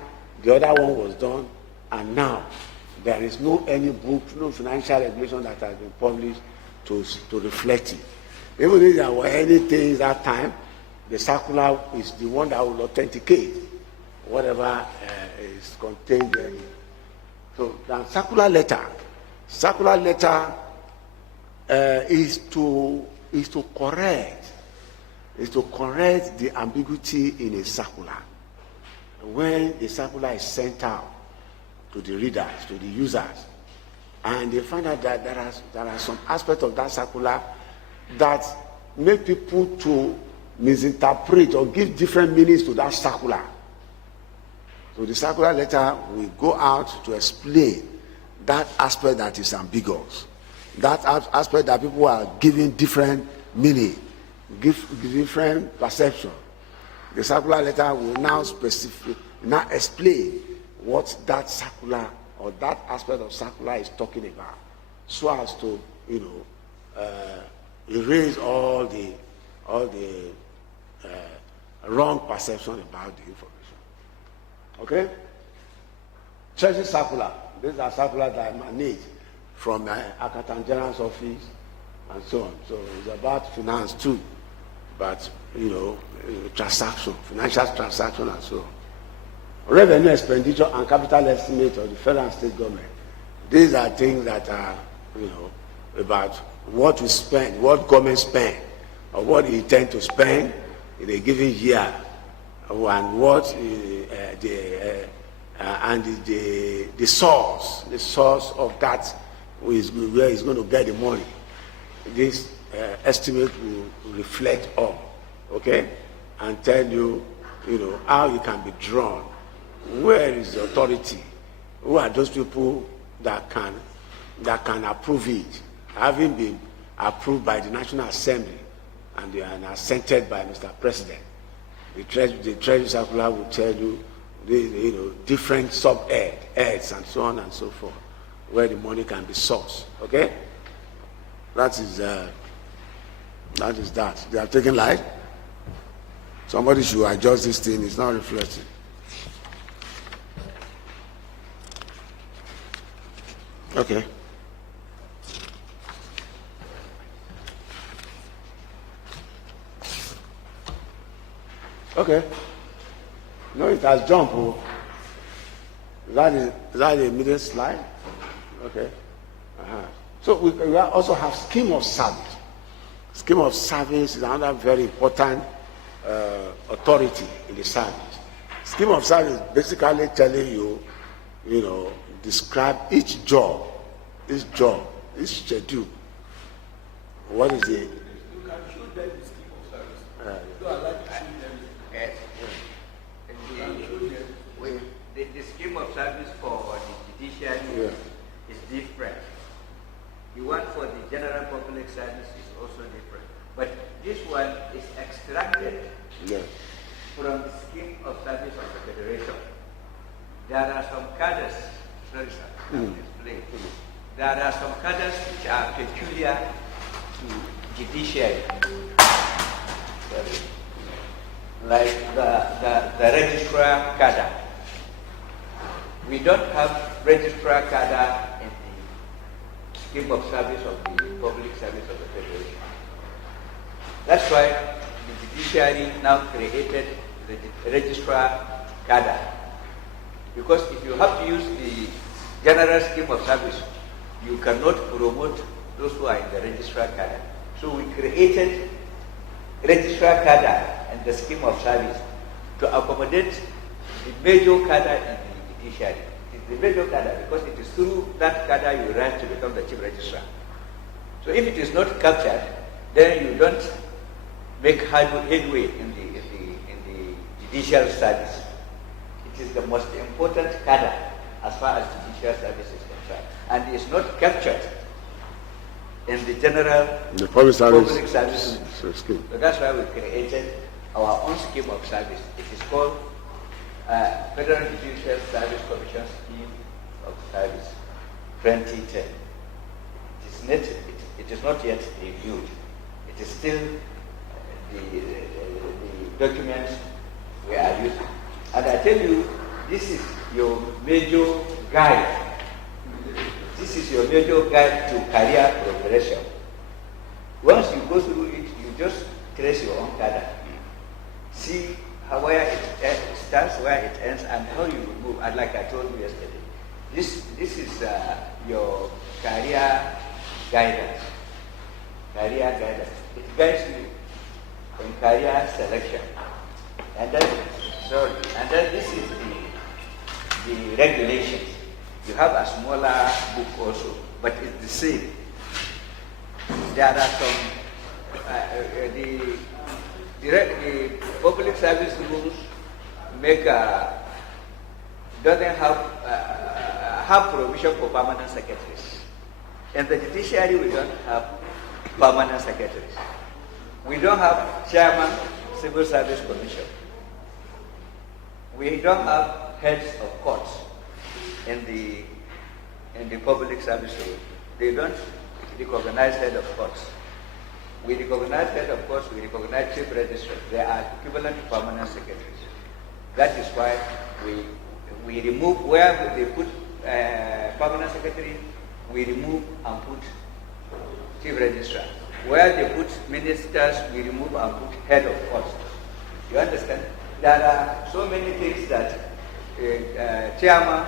the other one was done, and now there is any book, no financial regulation that has been published to reflect it. Even if there were any things that time, the circular is the one that will authenticate whatever is contained there. So the circular letter is to correct the ambiguity in a circular. When the circular is sent out to the readers, to the users, and they find out that there are some aspects of that circular that make people to misinterpret or give different meanings to that circular. So the circular letter will go out to explain that aspect that is ambiguous, that aspect that people are giving different meaning, give different perception. The circular letter will now explain what that circular or that aspect of circular is talking about, so as to erase all the wrong perception about the information. Okay? Treasury circular. These are circulars that emanate from the Accountant General's office and so on. So it's about finance too, but transaction, financial transaction and so on. Revenue expenditure and capital estimate of the federal and state government. These are things that are, about what we spend, what government spend, or what they intend to spend in a given year, and what the source of that is where he's going to get the money. This estimate will reflect on, okay, and tell you, how it can be drawn. Where is the authority? Who are those people that can approve it, having been approved by the National Assembly and assented by Mr. President? The treasury circular will tell you, different sub-heads and so on and so forth, where the money can be sourced. Okay? That is that. They are taking light. Somebody should adjust this thing. It's not reflecting. Okay. Okay. No, it has jumped. Oh. Is that the immediate slide? Okay. So we also have scheme of service. Scheme of service is another very important authority in the service. Scheme of service basically telling you, describe each job, each schedule. What is it? You can show them the scheme of service. You are allowed to show them. Yes. The scheme of service for the judiciary is different. The one for the general public service is also different. But this one is extracted from the scheme of service of the Federation. There are some cadres, sorry sir, I'll explain. There are some cadres which are peculiar to judiciary. Like the registrar cadre. We don't have registrar cadre in the scheme of service of the public service of the Federation. That's why the judiciary now created the registrar cadre. Because if you have to use the general scheme of service, you cannot promote those who are in the registrar cadre. So we created registrar cadre and the scheme of service to accommodate the major cadre in the judiciary. It's the major cadre because it is through that cadre you rise to become the chief registrar. So if it is not captured, then you don't make headway in the judicial service. It is the most important cadre as far as judicial service is concerned, and it is not captured in the general public service scheme. So that's why we created our own scheme of service. It is called Federal Judicial Service Commission Scheme of Service 2010. It is not yet reviewed. It is still the documents we are using. And I tell you, this is your major guide. This is your major guide to career progression. Once you go through it, you just trace your own cadre. See where it starts, where it ends, and how you will move. And like I told you yesterday, this is your career guidance. Career guidance. It guides you in career selection. And then this is the regulations. You have a smaller book also, but it's the same. There are some the public service rules doesn't have provision for permanent secretaries. In the judiciary, we don't have permanent secretaries. We don't have chairman, civil service commission. We don't have heads of courts in the public service rule. They don't recognize head of courts. We recognize head of courts, we recognize chief registrar. They are equivalent to permanent secretaries. That is why we remove where they put permanent secretary, we remove and put chief registrar. Where they put ministers, we remove and put head of courts. You understand? There are so many things that chairman,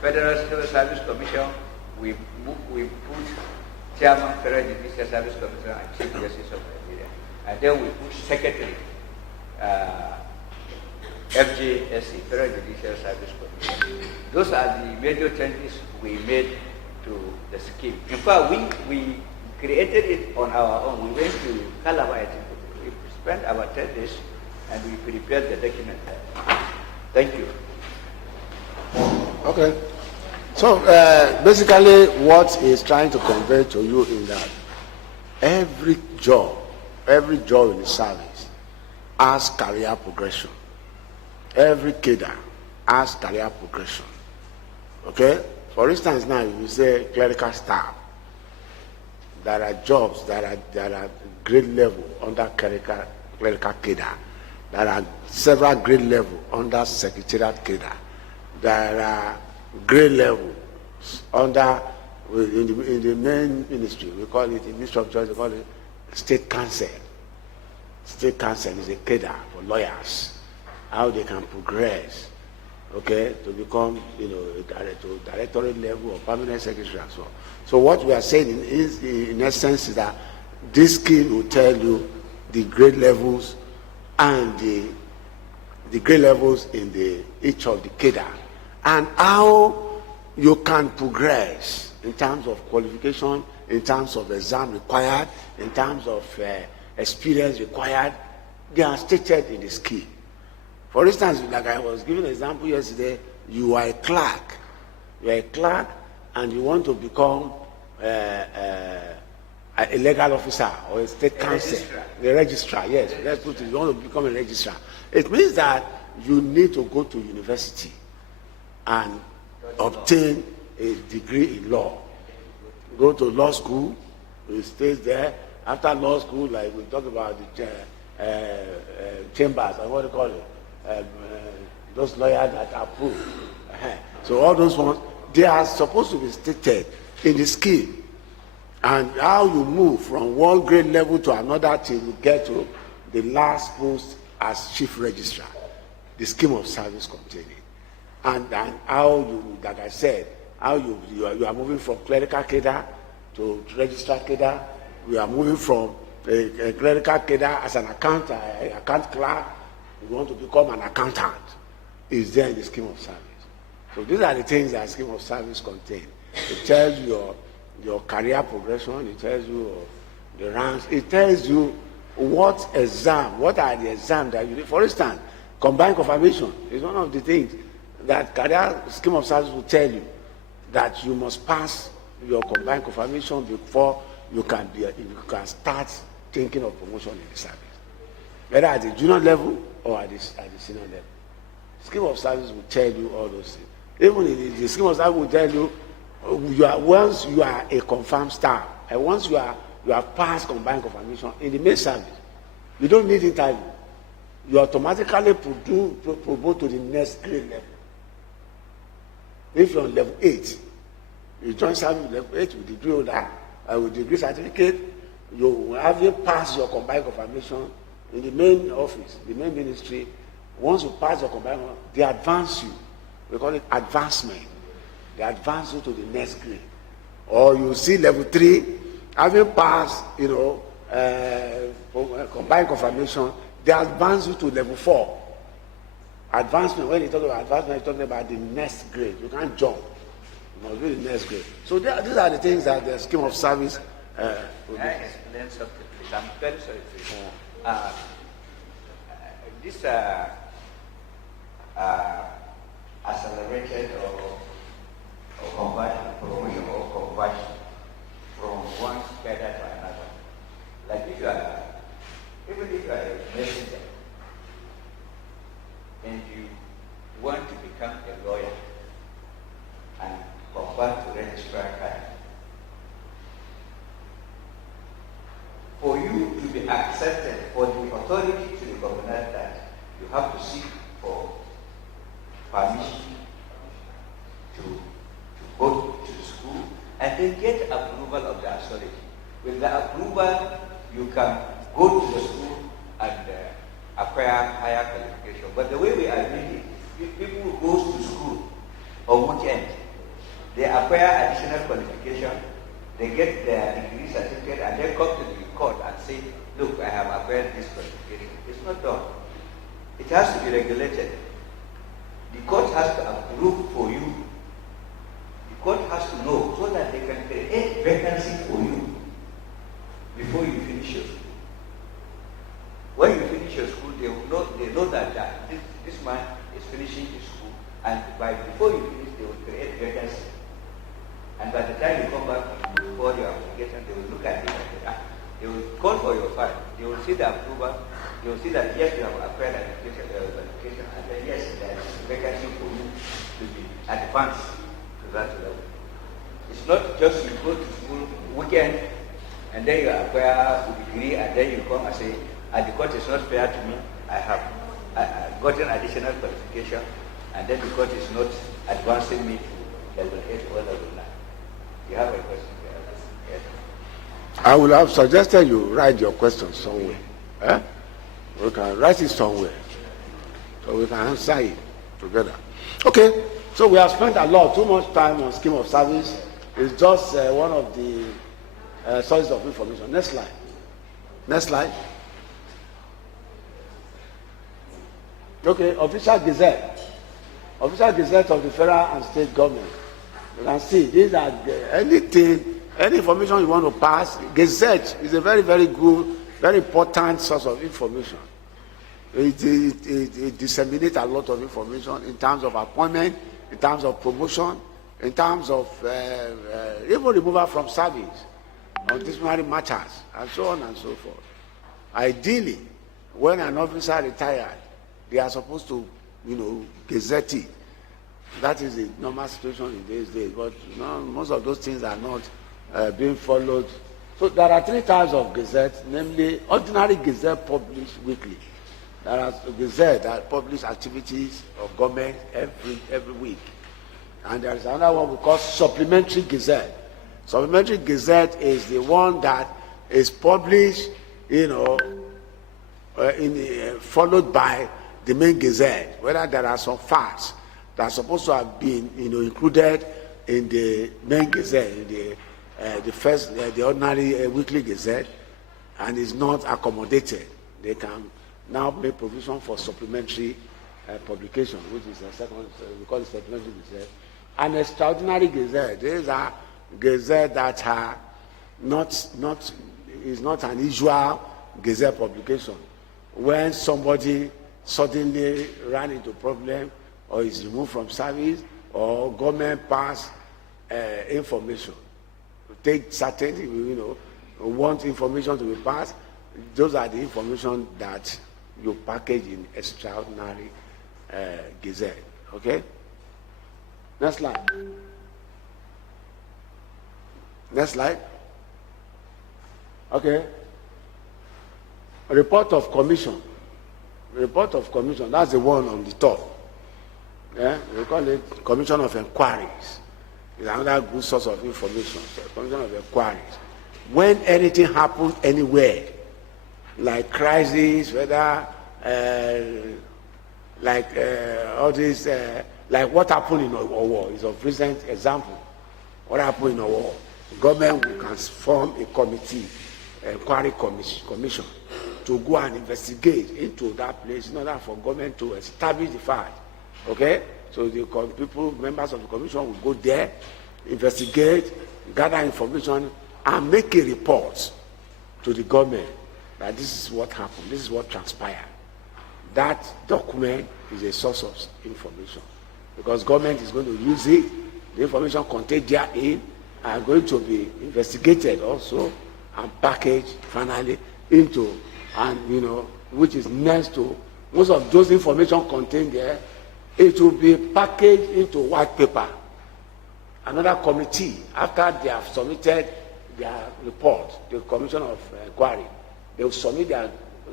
Federal Civil Service Commission, we put chairman, Federal Judicial Service Commission, and Chief Justice of Nigeria. And then we put secretary, FJSC, Federal Judicial Service Commission. Those are the major changes we made to the scheme. In fact, we created it on our own. We went to Calabar, we spent about 10 days, and we prepared the document. Thank you. Okay. So basically what is trying to convey to you in that every job in the service has career progression. Every cadre has career progression. Okay? For instance, now if you say clerical staff, there are jobs that are grade level under clerical cadre. There are several grade level under secretariat cadre. There are grade levels under in the main ministry. We call it in Ministry of Justice. We call it state council. State council is a cadre for lawyers. How they can progress, okay, to become, a directorate level or permanent secretary and so on. So what we are saying is, in essence, is that this scheme will tell you the grade levels and the grade levels in each of the cadre, and how you can progress in terms of qualification, in terms of exam required, in terms of experience required. They are stated in the scheme. For instance, like I was giving an example yesterday, you are a clerk. You are a clerk and you want to become a legal officer or a state counsel. A registrar, yes. Let's put it, you want to become a registrar. It means that you need to go to university and obtain a degree in law. Go to law school, you stay there. After law school, like we talk about the chambers, and what do you call it? Those lawyers that are approved. So all those ones, they are supposed to be stated in the scheme. And how you move from one grade level to another till you get to the last post as chief registrar. The scheme of service containing. And how you, like I said, how you are moving from clerical cadre to registrar cadre. We are moving from a clerical cadre as an account clerk. You want to become an accountant. Is there in the scheme of service. So these are the things that scheme of service contains. It tells you your career progression. It tells you the ranks. It tells you what are the exams that you do. For instance, combined confirmation is one of the things that career scheme of service will tell you, that you must pass your combined confirmation before you can start thinking of promotion in the service, whether at the junior level or at the senior level. Scheme of service will tell you all those things. Even the scheme of service will tell you, once you are a confirmed staff, and once you have passed combined confirmation in the main service, you don't need interview. You automatically promote to the next grade level. If you're on level 8, you join service with level 8 with degree holder, with degree certificate, you have passed your combined confirmation in the main office, the main ministry. Once you pass your combined, they advance you. We call it advancement. They advance you to the next grade. Or you see level 3, having passed, combined confirmation, they advance you to level 4. Advancement, when you talk about advancement, you're talking about the next grade. You can't jump. You must be the next grade. So these are the things that the scheme of service May I explain something, please? I'm very sorry, please. This accelerated or conversion, promotion or conversion from one cadre to another. Like even if you are a messenger and you want to become a lawyer and convert to registrar cadre, for you to be accepted, for the authority to recognize that, you have to seek for permission to go to the school and then get approval of the authority. With the approval, you can go to the school and acquire higher qualification. But the way we are doing it, people who go to school on weekend, they acquire additional qualification, they get their degree certificate, and then come to the court and say, look, I have acquired this qualification. It's not done. It has to be regulated. The court has to approve for you. The court has to know so that they can create vacancy for you before you finish your school. When you finish your school, they know that this man is finishing his school, and before you finish, they will create vacancy. And by the time you come back for your application, they will look at it and they will call for your file. They will see the approval you'll see that yes, you have acquired an education, and then yes, there is vacancy for you to be advanced to that level. It's not just you go to school weekend and then you acquire a degree and then you come and say, the court is not fair to me. I have gotten additional qualification and then the court is not advancing me to level 8 or level 9. You have a question there? Yes. I would have suggested you write your question somewhere. We can write it somewhere so we can answer it together. Okay, so we have spent too much time on scheme of service. It's just one of the sources of information. Next slide. Next slide. Okay, official gazette. Official gazette of the federal and state government. You can see these are any information you want to pass. Gazette is a very, very good, very important source of information. It disseminates a lot of information in terms of appointment, in terms of promotion, in terms of even removal from service, on disciplinary matters, and so on and so forth. Ideally, when an officer retired, they are supposed to, gazette it. That is the normal situation in these days. But most of those things are not being followed. So there are 3 types of gazette, namely ordinary gazette published weekly. There are gazette that publish activities of government every week. And there is another one we call supplementary gazette. Supplementary gazette is the one that is published, followed by the main gazette, whether there are some facts that are supposed to have been, included in the main gazette, in the ordinary weekly gazette, and is not accommodated. They can now make provision for supplementary publication, which is a second, we call it supplementary gazette. An extraordinary gazette, these are gazette that are is not an usual gazette publication. When somebody suddenly ran into problem or is removed from service or government pass information, take certain, want information to be passed, those are the information that you package in extraordinary gazette. Okay? Next slide. Next slide. Okay. A report of commission. Report of commission, that's the one on the top. Yeah? We call it Commission of Inquiries. It's another good source of information. So, Commission of Inquiries. When anything happens anywhere, like crisis, whether all this, like what happened in Owo is of recent example. What happened in Owo? Government can form a committee, inquiry commission, to go and investigate into that place in order for government to establish the fact. Okay? So the members of the commission will go there, investigate, gather information, and make a report to the government that this is what happened, this is what transpired. That document is a source of information because government is going to use it. The information contained therein are going to be investigated also and packaged finally into, and which is next to most of those information contained there. It will be packaged into white paper. Another committee, after they have submitted their report, the Commission of Inquiry, they will submit their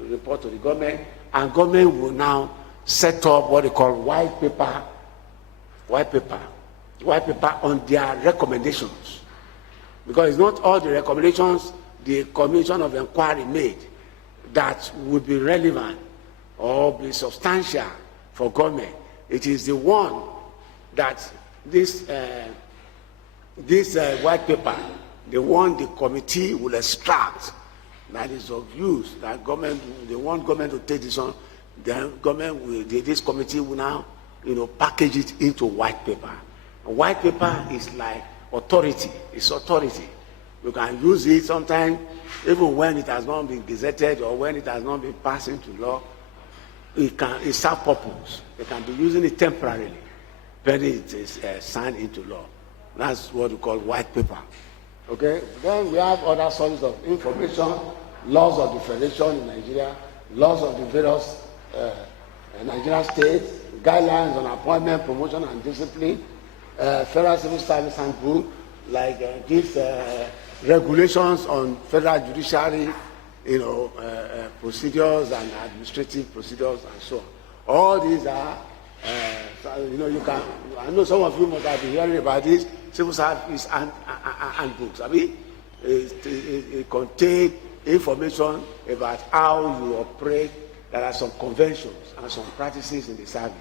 report to the government, and government will now set up what they call white paper on their recommendations. Because it's not all the recommendations the Commission of Inquiry made that would be relevant or be substantial for government. It is the one that this white paper, the one the committee will extract, that is of use, that government, they want government to take this on, then this committee will now, package it into white paper. A white paper is like authority. It's authority. You can use it sometimes, even when it has not been gazetted or when it has not been passed into law. It serves purpose. They can be using it temporarily, when it is signed into law. That's what we call white paper. Okay. Then we have other sources of information. Laws of the Federation in Nigeria laws of the various Nigerian states, guidelines on appointment, promotion, and discipline, Federal Civil Service Handbook, like these regulations on federal judiciary, procedures and administrative procedures and so on. All these are, you can. I know some of you must have been hearing about this civil service handbooks. I mean, it contains information about how you operate. There are some conventions and some practices in the service.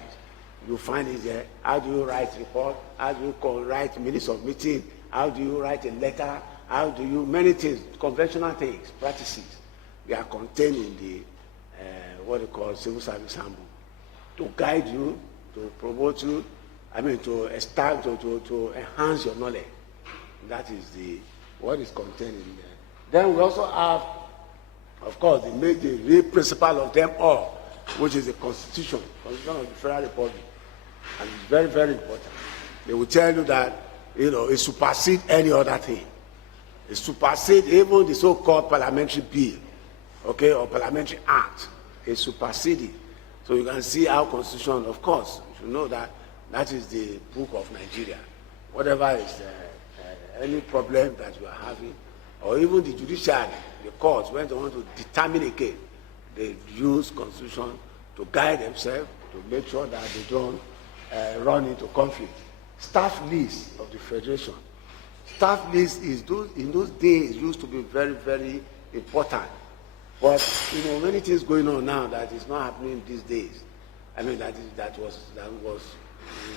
You find it there. How do you write report? How do you write minutes of meeting? How do you write a letter? How do you, many things, conventional things, practices, they are contained in the, what they call civil service handbook, to guide you, to promote you, to establish, to enhance your knowledge. That is what is contained in there. Then we also have, of course, the real principle of them all, which is the Constitution of the Federal Republic. And it's very, very important. They will tell you that, it supersedes any other thing. It supersedes even the so-called parliamentary bill, or parliamentary act. It supersedes it. So you can see our Constitution, of course, you should know that that is the book of Nigeria. Whatever is any problem that you are having, or even the judiciary, the courts, when they want to determine a case, they use Constitution to guide themselves, to make sure that they don't run into conflict. Staff list of the Federation. Staff list is in those days used to be very, very important. But many things going on now that is not happening these days. That was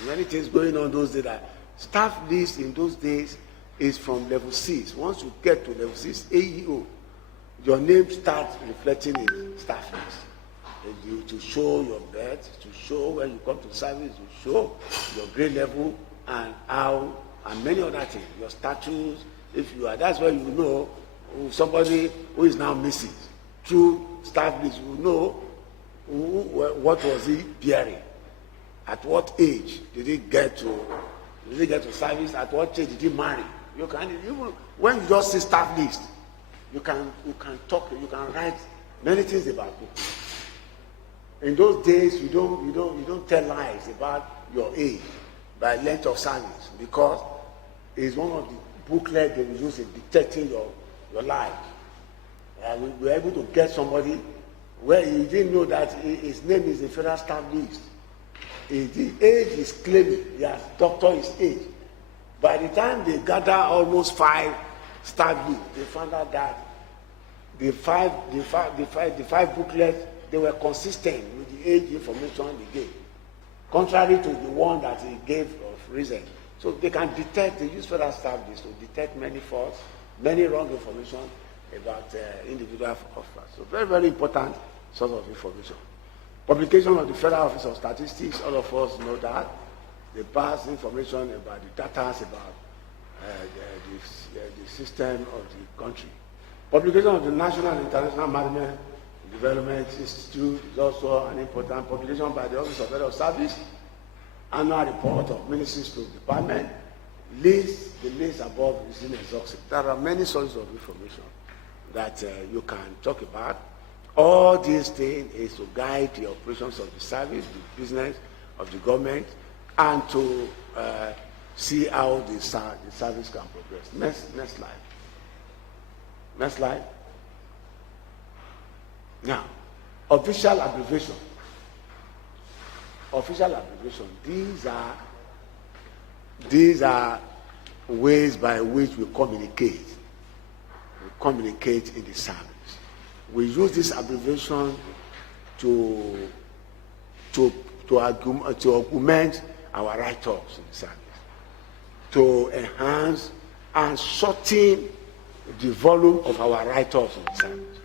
many things going on those days. That staff list in those days is from level 6. Once you get to level 6, AEO, your name starts reflecting in staff list. To show your birth, to show when you come to service, to show your grade level and how, and many other things, your status. If you are, that's where you know somebody who is now missing. Through staff list, you know what was he bearing, at what age did he get to service, at what age did he marry. You can, even when you just see staff list, you can talk, you can write many things about people. In those days, you don't tell lies about your age by length of service, because it's one of the booklets they will use in detecting your life. We were able to get somebody where he didn't know that his name is a federal staff list. The age is claiming, he has doctored his age. By the time they gather almost 5 staff lists, they found out that the five booklets, they were consistent with the age information they gave, contrary to the one that he gave of reason. So they can detect, they use federal staff list to detect many faults, many wrong information about individual officers. So very, very important source of information. Publication of the Federal Office of Statistics, all of us know that. They pass information about the data, about the system of the country. Publication of the National and International Management Development Institute is also an important publication by the Office of Federal Service. Annual report of ministries to department. The list above is inexhaustive. There are many sources of information that you can talk about. All these things is to guide the operations of the service, the business of the government, and to see how the service can progress. Next slide. Next slide. Now, official abbreviation. Official abbreviation. These are ways by which we communicate. We communicate in the service. We use this abbreviation to augment our write-ups in the service, to enhance and shorten the volume of our write-ups in the service.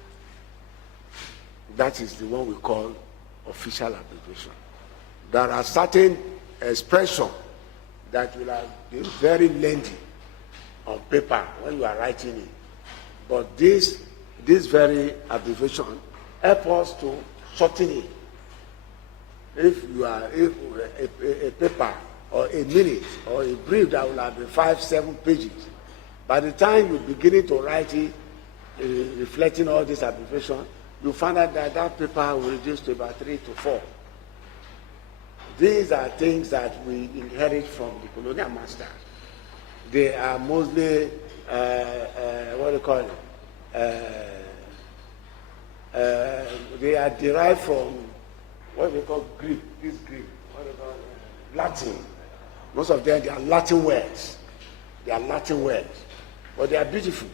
That is the one we call official abbreviation. There are certain expressions that will be very lengthy on paper when you are writing it, but this very abbreviation helps us to shorten it. If a paper or a minute or a brief that will have 5-7 pages, by the time you're beginning to write it, reflecting all this abbreviation, you find out that that paper will reduce to about 3 to 4. These are things that we inherit from the colonial masters. They are mostly, what do you call it? They are derived from what we call Greek, what do you call it? Latin. Most of them, they are Latin words. But they are beautiful.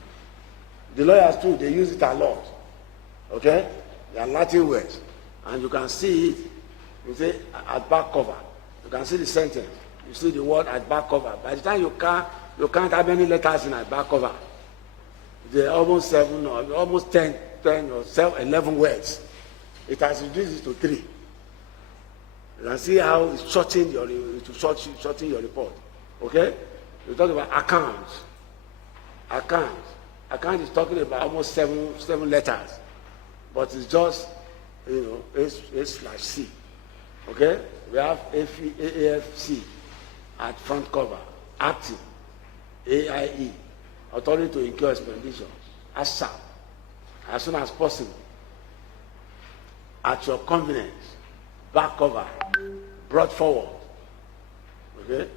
The lawyers too, they use it a lot. Okay? They are Latin words. And you can see it, you see, at back cover. You can see the sentence. You see the word at back cover. By the time you can't have any letters in at back cover. There are almost 7 or almost 10 or 11 words. It has reduced it to 3. You can see how it's shortening your report. Okay? You talk about accounts. Account is talking about almost 7 letters. But it's just, A/C. Okay? We have AFC at front cover. Active. AIE. Authority to incur expenditures. ASAP. As soon as possible. At your convenience. Back cover. Brought forward. Okay?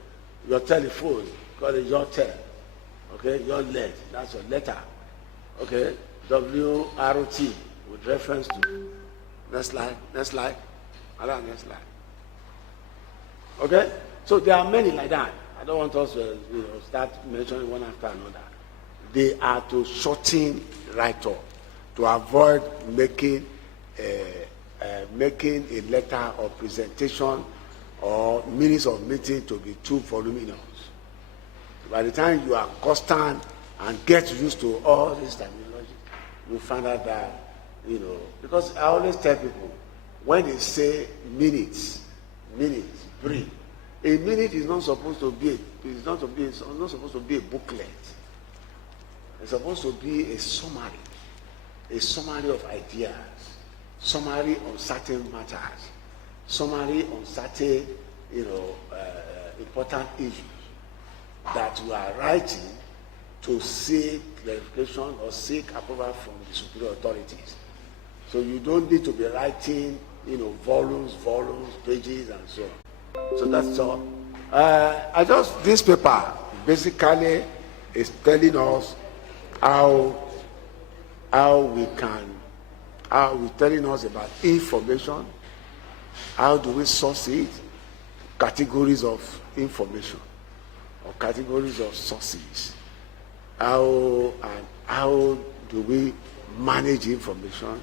Your telephone. Call it your tel. Okay? Your lead. That's your letter. Okay? WRT with reference to. Next slide. Around next slide. Okay? So there are many like that. I don't want us to start mentioning one after another. They are to shorten write-up, to avoid making a letter or presentation or minutes of meeting to be too voluminous. By the time you are constant and get used to all this terminology, you find out that, because I always tell people, when they say minutes, brief, a minute is not supposed to be a booklet. It's supposed to be a summary of ideas, summary on certain matters, summary on certain, important issues that you are writing to seek clarification or seek approval from the superior authorities. So you don't need to be writing, volumes, pages, and so on. So that's all. This paper basically is telling us how we're telling us about information, how do we source it, categories of information or categories of sources, how do we manage information,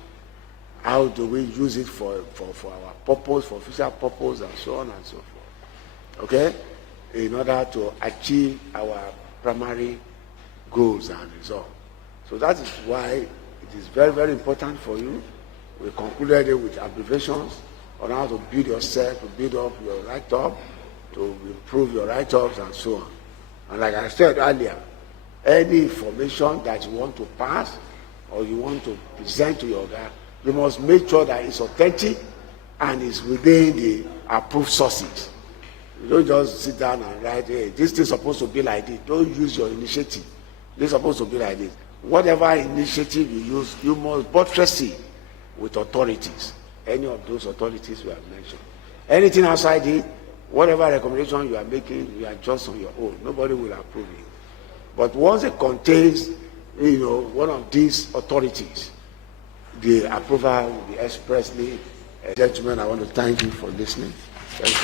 how do we use it for our purpose, for official purpose, and so on and so forth. Okay? In order to achieve our primary goals and results. So that is why it is very, very important for you. We concluded it with abbreviations on how to build yourself, to build up your write-up, to improve your write-ups, and so on. And like I said earlier, any information that you want to pass or you want to present to your guy, you must make sure that it's authentic and is within the approved sources. You don't just sit down and write, hey, this thing is supposed to be like this. Don't use your initiative. This is supposed to be like this. Whatever initiative you use, you must buttress it with authorities. Any of those authorities we have mentioned. Anything outside it, whatever recommendation you are making, you are just on your own. Nobody will approve it. But once it contains, one of these authorities, the approval will be expressly. Gentlemen, I want to thank you for listening. Thank you.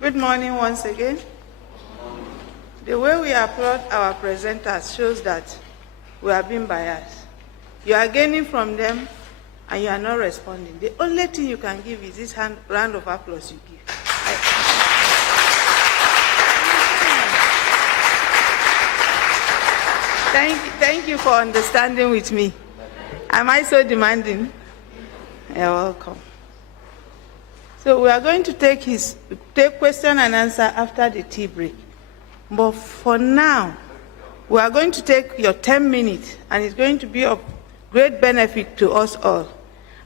Good morning once again. The way we applaud our presenters shows that we are being biased. You are gaining from them and you are not responding. The only thing you can give is this round of applause you give. Thank you for understanding with me. Am I so demanding? You're welcome. So we are going to take question and answer after the tea break. But for now, we are going to take your 10 minutes, and it's going to be of great benefit to us all.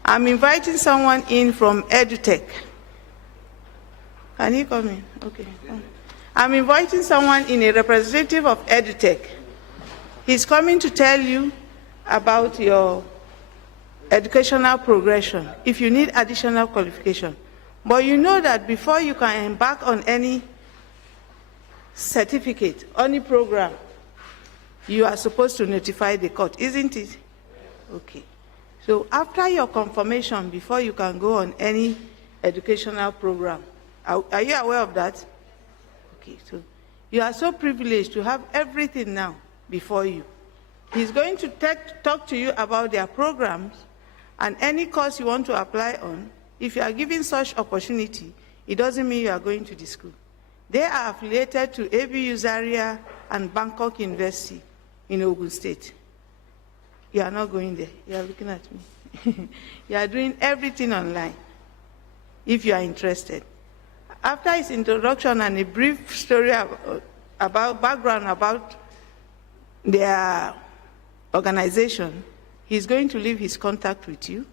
I'm inviting someone in from EduTech. Can he come in? Okay. I'm inviting someone in, a representative of EduTech. He's coming to tell you about your educational progression, if you need additional qualification. But you know that before you can embark on any certificate, any program, you are supposed to notify the court, isn't it? Okay. So after your confirmation, before you can go on any educational program, are you aware of that? Okay, so you are so privileged to have everything now before you. He's going to talk to you about their programs and any course you want to apply on. If you are given such opportunity, it doesn't mean you are going to the school. They are affiliated to ABU Zaria and Bangkok University in Ogun State. You are not going there. You are looking at me. You are doing everything online, if you are interested. After his introduction and a brief story about background about their organization, he's going to leave his contact with you.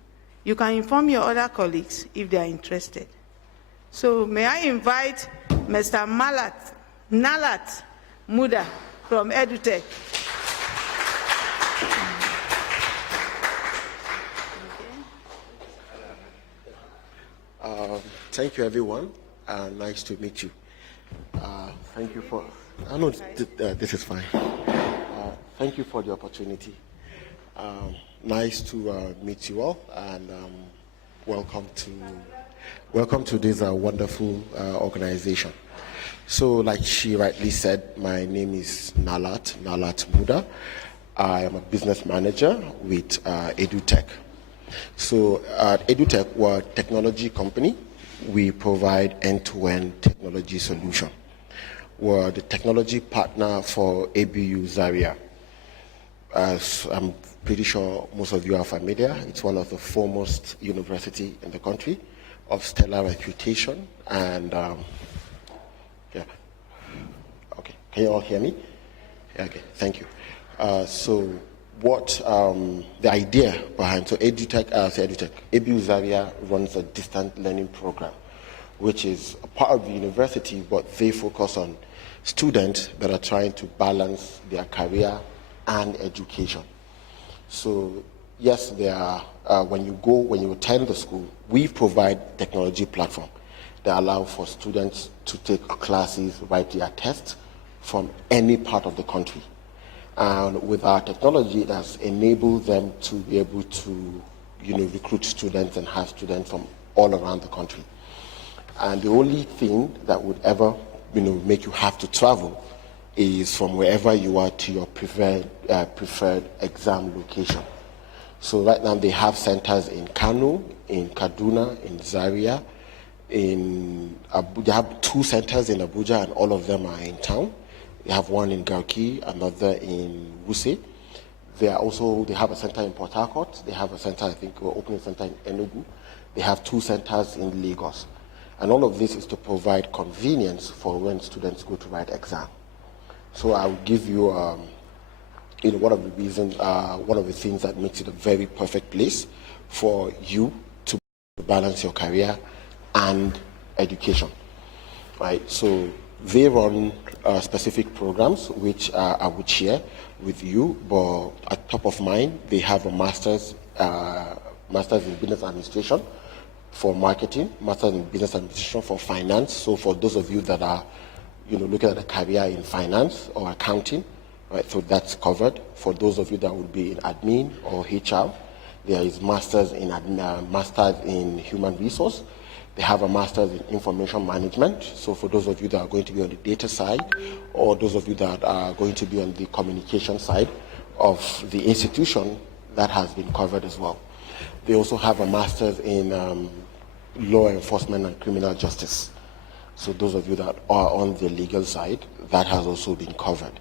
You can inform your other colleagues if they are interested. So may I invite Mr. Nalat Muda from EduTech. Thank you, everyone. Nice to meet you. Thank you for. I know this is fine. Thank you for the opportunity. Nice to meet you all, and welcome to this wonderful organization. So, like she rightly said, my name is Nalat Muda. I am a business manager with EduTech. So at EduTech, we're a technology company. We provide end-to-end technology solution. We're the technology partner for ABU Zaria. As I'm pretty sure most of you are familiar, it's one of the foremost university in the country of stellar reputation. And yeah, okay, can you all hear me? Yeah, okay, thank you. So what the idea behind, so EduTech, ABU Zaria runs a distant learning program, which is a part of the university, but they focus on students that are trying to balance their career and education. So yes, there are, when you attend the school, we provide technology platform that allow for students to take classes, write their tests from any part of the country. And with our technology, it has enabled them to be able to, recruit students and have students from all around the country. And the only thing that would ever, make you have to travel is from wherever you are to your preferred exam location. So right now they have centers in Kano, in Kaduna, in Zaria, they have 2 centers in Abuja, and all of them are in town. They have one in Garki, another in Wuse. They have a center in Port Harcourt. They have a center, I think, we're opening a center in Enugu. They have 2 centers in Lagos. And all of this is to provide convenience for when students go to write exam. So I will give you, one of the things that makes it a very perfect place for you to balance your career and education, right? So they run specific programs which I would share with you, but at top of mind, they have a master's in business administration for marketing, master's in business administration for finance. So for those of you that are, looking at a career in finance or accounting, right? So that's covered. For those of you that would be in admin or HR, there is masters in human resource. They have a master's in information management. So for those of you that are going to be on the data side, or those of you that are going to be on the communication side of the institution, that has been covered as well. They also have a master's in law enforcement and criminal justice. So those of you that are on the legal side, that has also been covered.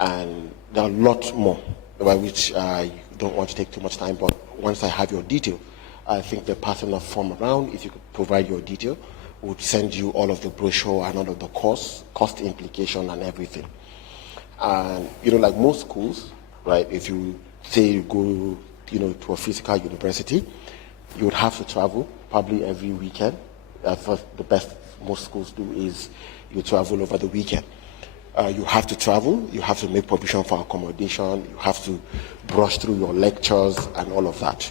And there are lots more, by which I don't want to take too much time, but once I have your detail, I think they're passing a form around. If you could provide your detail, we'll send you all of the brochure and all of the cost implication and everything. And, like most schools, right, if you say you go, to a physical university, You would have to travel probably every weekend. That's what the best most schools do is you travel over the weekend. You have to travel, you have to make provision for accommodation, you have to brush through your lectures and all of that.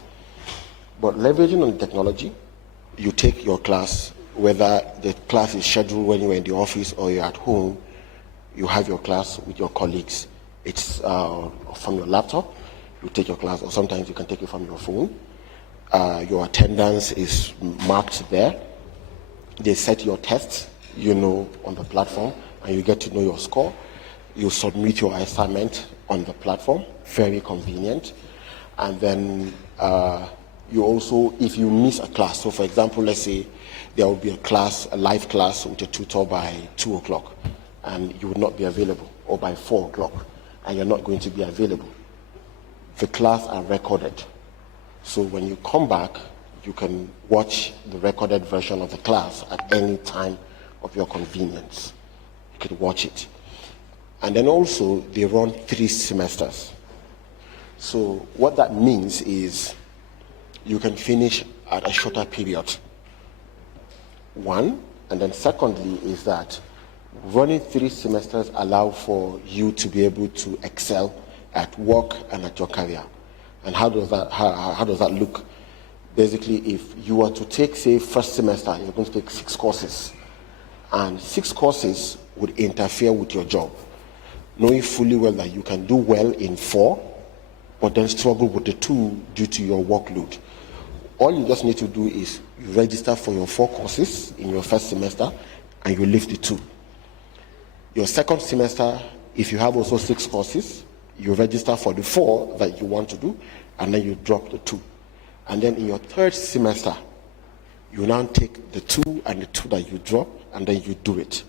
But leveraging on technology, you take your class, whether the class is scheduled when you're in the office or you're at home, you have your class with your colleagues. It's from your laptop, you take your class, or sometimes you can take it from your phone. Your attendance is marked there. They set your tests, on the platform, and you get to know your score. You submit your assignment on the platform, very convenient. And then you also, if you miss a class, so for example, let's say there will be a live class with a tutor by 2 o'clock, and you would not be available, or by 4 o'clock, and you're not going to be available. The class are recorded. So when you come back, you can watch the recorded version of the class at any time of your convenience. You can watch it. And then also, they run 3 semesters. So what that means is you can finish at a shorter period. One, and then secondly is that running 3 semesters allow for you to be able to excel at work and at your career. And how does that look? Basically, if you were to take, say, first semester, you're going to take 6 courses, and 6 courses would interfere with your job, knowing fully well that you can do well in 4, but then struggle with the 2 due to your workload. All you just need to do is you register for your 4 courses in your first semester, and you leave the 2. Your second semester, if you have also 6 courses, you register for the 4 that you want to do, and then you drop the 2. And then in your third semester, you now take the 2 and the 2 that you drop, and then you do it.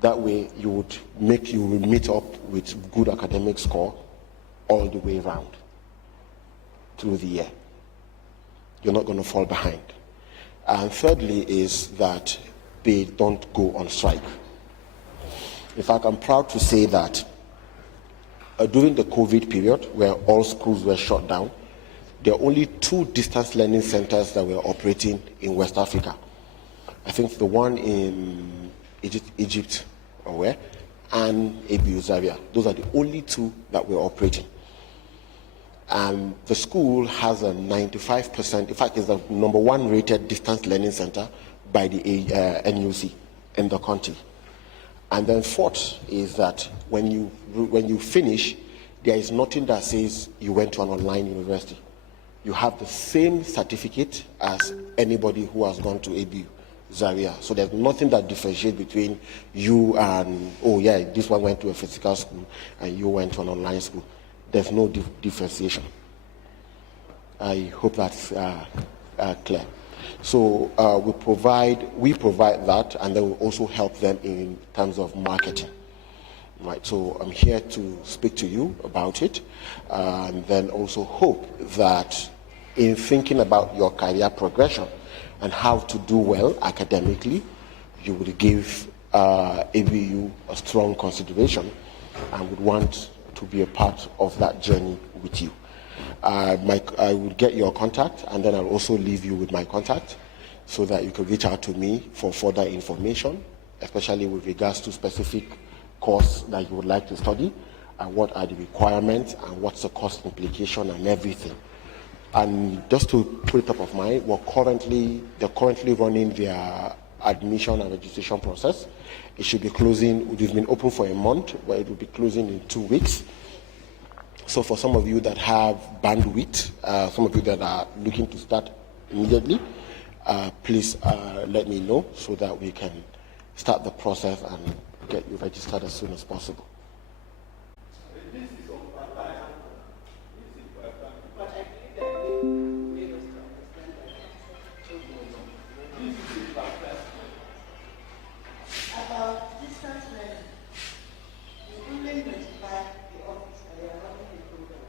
That way, you will meet up with good academic score all the way around through the year. You're not going to fall behind. And thirdly is that they don't go on strike. In fact, I'm proud to say that during the COVID period, where all schools were shut down, there are only 2 distance learning centers that were operating in West Africa. I think the one in Egypt, and ABU Zaria. Those are the only 2 that were operating. And the school has a 95%, in fact, it's the number 1 rated distance learning center by the NUC in the country. And then fourth is that when you finish, there is nothing that says you went to an online university. You have the same certificate as anybody who has gone to ABU Zaria. So there's nothing that differentiates between you and, this one went to a physical school and you went to an online school. There's no differentiation. I hope that's clear. So we provide that, and then we also help them in terms of marketing. Right, so I'm here to speak to you about it, and then also hope that in thinking about your career progression and how to do well academically, you would give ABU a strong consideration and would want to be a part of that journey with you. I will get your contact, and then I'll also leave you with my contact so that you can reach out to me for further information, especially with regards to specific course that you would like to study, and what are the requirements, and what's the cost implication, and everything. And just to put it top of mind, they're currently running their admission and registration process. It should be closing. We've been open for a month, but it will be closing in 2 weeks. So for some of you that have bandwidth, some of you that are looking to start immediately, please let me know so that we can start the process and get you registered as soon as possible. About distance learning, we only notify the office that they are running a program,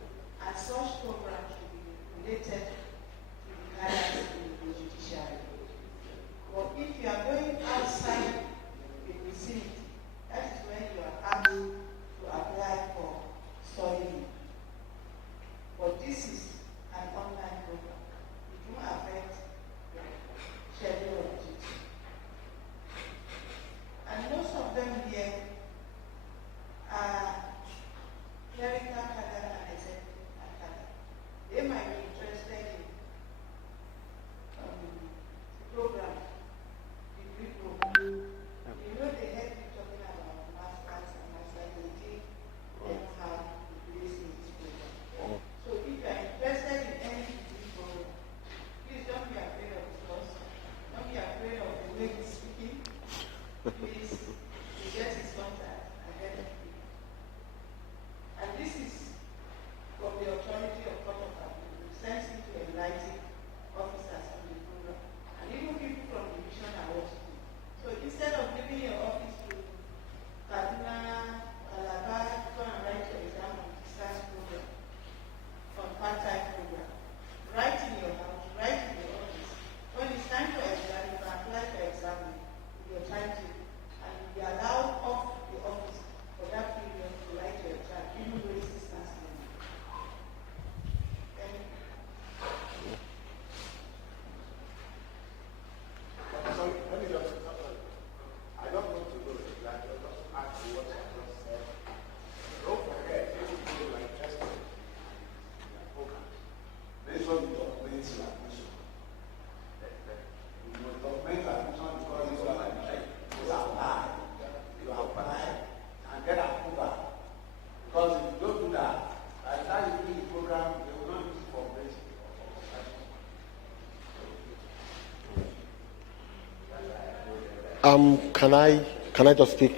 and such program should be related to the guidance in the judiciary. But if you are going outside the vicinity, that is when you are asked Can I just speak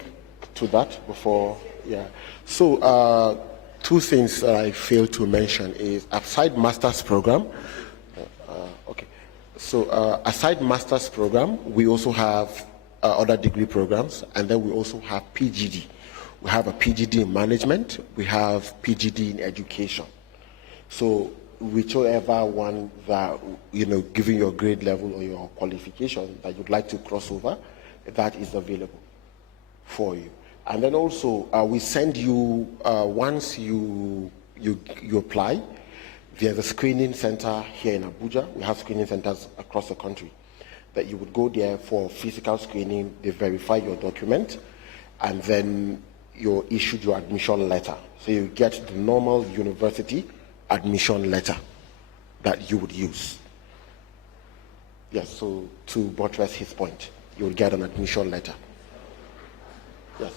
to that before? Yeah. So, two things that I failed to mention is aside master's program. Okay. So, aside master's program, we also have other degree programs, and then we also have PGD. We have a PGD in management. We have PGD in education. So, whichever one that, given your grade level or your qualification that you'd like to cross over, that is available for you. And then also, we send you, once you apply, there's a screening center here in Abuja. We have screening centers across the country that you would go there for physical screening. They verify your document, and then you're issued your admission letter. So you get the normal university admission letter that you would use. Yes, so to buttress his point, you will get an admission letter. Yes.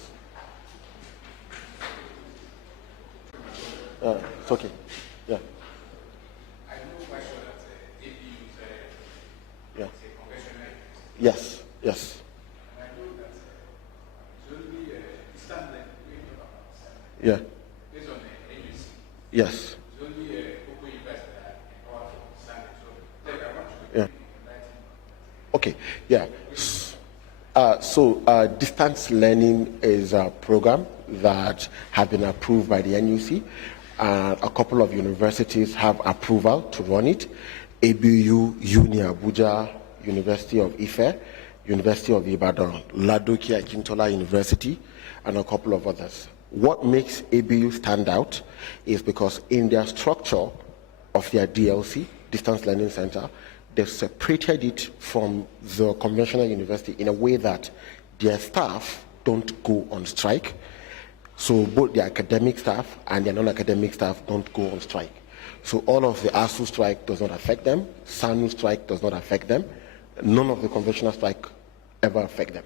It's okay. Yeah. I know quite sure that ABU's Yeah. a conventional. Yes. Yes. And I know that it's only distant learning. Yeah. Based on the NUC. Yes. It's only Open University that empowered for standing. So, I want Yeah. to enlighten. Okay. Yeah. So distance learning is a program that has been approved by the NUC. A couple of universities have approval to run it. ABU, Uni Abuja, University of Ife, University of Ibadan, Ladokia Akintola University, and a couple of others. What makes ABU stand out is because in their structure of their DLC, Distance Learning Center, they've separated it from the conventional university in a way that their staff don't go on strike. So both the academic staff and the non-academic staff don't go on strike. So all of the ASU strike does not affect them, SANU strike does not affect them, none of the conventional strike ever affect them.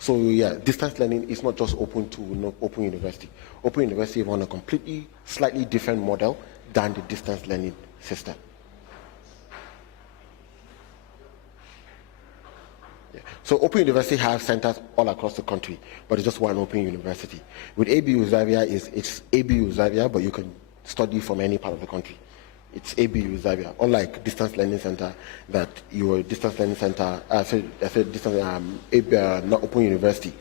So yeah, distance learning is not just open to Open University. Open University run a completely, slightly different model than the distance learning system. Yeah. So Open University have centers all across the country, but it's just one Open University. With ABU Zaria, it's ABU Zaria, but you can study from any part of the country. It's ABU Zaria, unlike distance learning center that your distance learning center, not Open University,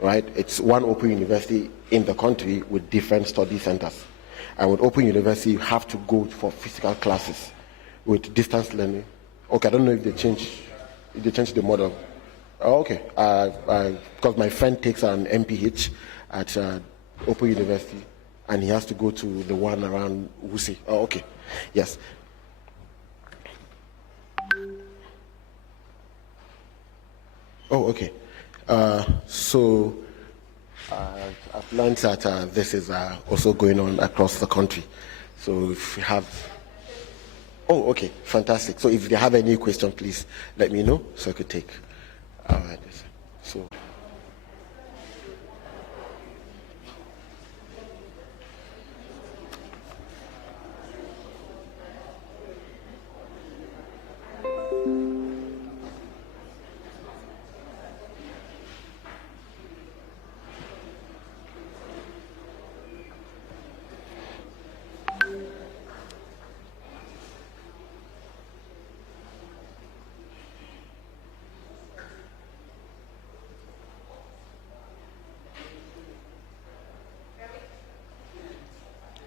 right? It's one Open University in the country with different study centers. And with Open University, you have to go for physical classes. With distance learning, okay, I don't know if they changed the model. Oh, okay, because my friend takes an MPH at Open University, and he has to go to the one around Wusi. Oh, okay, yes. Oh, okay. So I've learned that this is also going on across the country. So if you have, oh, okay, fantastic. So if you have any question, please let me know so I could take. All right. So.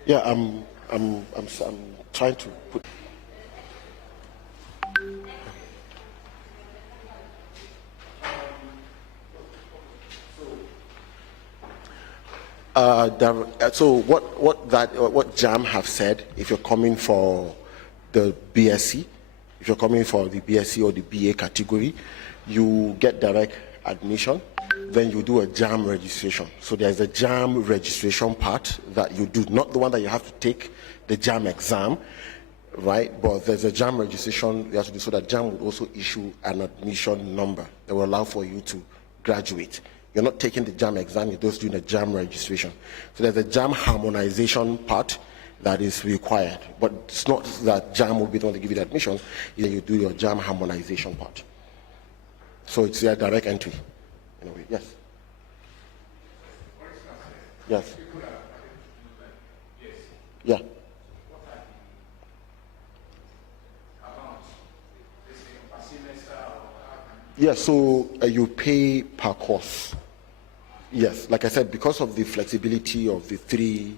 Yeah, I'm trying to put. So what JAM have said, if you're coming for the BSc, if you're coming for the BSc or the BA category, you get direct admission. Then you do a JAM registration. So there's a JAM registration part that you do, not the one that you have to take the JAM exam, right? But there's a JAM registration you have to do, so that JAM would also issue an admission number that will allow for you to graduate. You're not taking the JAM exam, you're just doing a JAM registration. So there's a JAM harmonization part that is required, but it's not that JAM will be the one to give you the admission, you do your JAM harmonization part. So it's a direct entry. in a way. Yes. For instance, Yes. people are like, yes, Yeah. what are the amounts? Let's say per semester or how can Yeah, so you pay per course. Yes, like I said, because of the flexibility of the three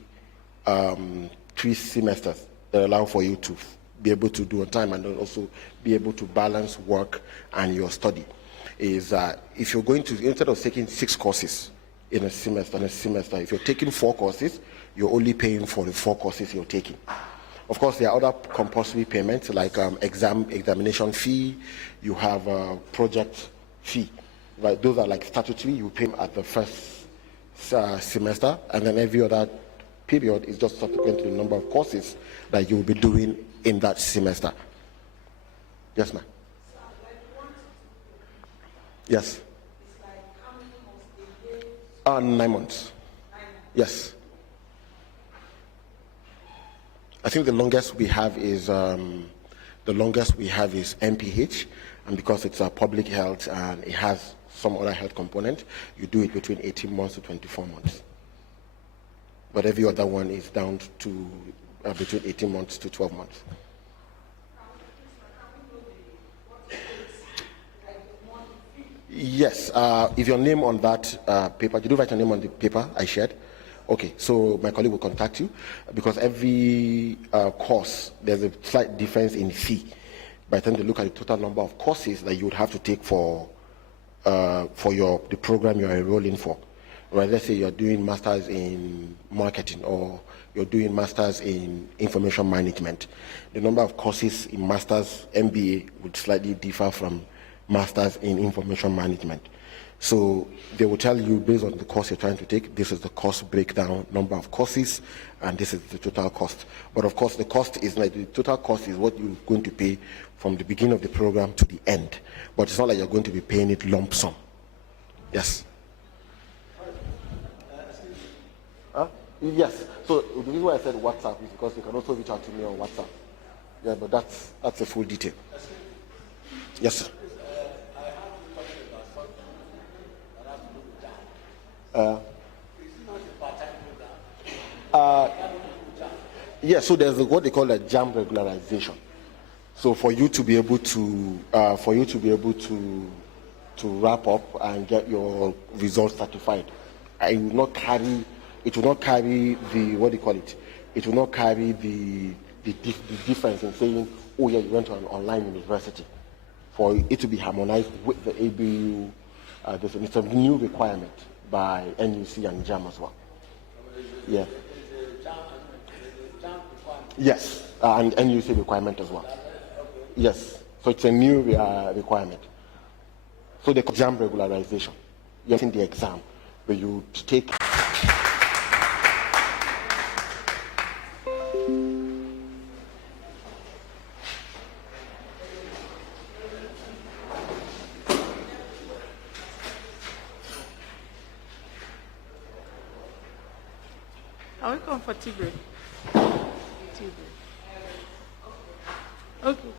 semesters that allow for you to be able to do on time and then also be able to balance work and your study, is if you're going to, instead of taking 6 courses in a semester, if you're taking 4 courses, you're only paying for the 4 courses you're taking. Of course, there are other compulsory payments like examination fee, you have a project fee. Right? Those are like statutory, you pay at the first semester, and then every other period is just subsequent to the number of courses that you will be doing in that semester. Yes, ma'am. Yes. 9 months. Yes. I think the longest we have is MPH, and because it's a public health and it has some other health component, you do it between 18 months to 24 months. But every other one is down to between 18 months to 12 months. Yes, if your name on that paper, did you write your name on the paper I shared? Okay, so my colleague will contact you because every course, there's a slight difference in fee. By the time they look at the total number of courses that you would have to take for the program you're enrolling for. Right, let's say you're doing masters in marketing or you're doing masters in information management. The number of courses in masters MBA would slightly differ from masters in information management. So they will tell you based on the course you're trying to take, this is the cost breakdown, number of courses, and this is the total cost. But of course, the cost is like the total cost is what you're going to pay from the beginning of the program to the end. But it's not like you're going to be paying it lump sum. Yes. Yes. So the reason why I said WhatsApp is because you can also reach out to me on WhatsApp. Yeah, but that's a full detail. Yes, sir. Yes, so there's what they call a JAM regularization. So for you to be able to wrap up and get your results certified, it will not carry the what do you call it? It will not carry the difference in saying, oh yeah, you went to an online university. For it to be harmonized with the ABU, it's a new requirement by NUC and JAM as well. Yeah. Yes, and NUC requirement as well. Yes, so it's a new requirement. So they call JAM regularization. You're in the exam where you take. Are we comfortable? Tea break. Okay.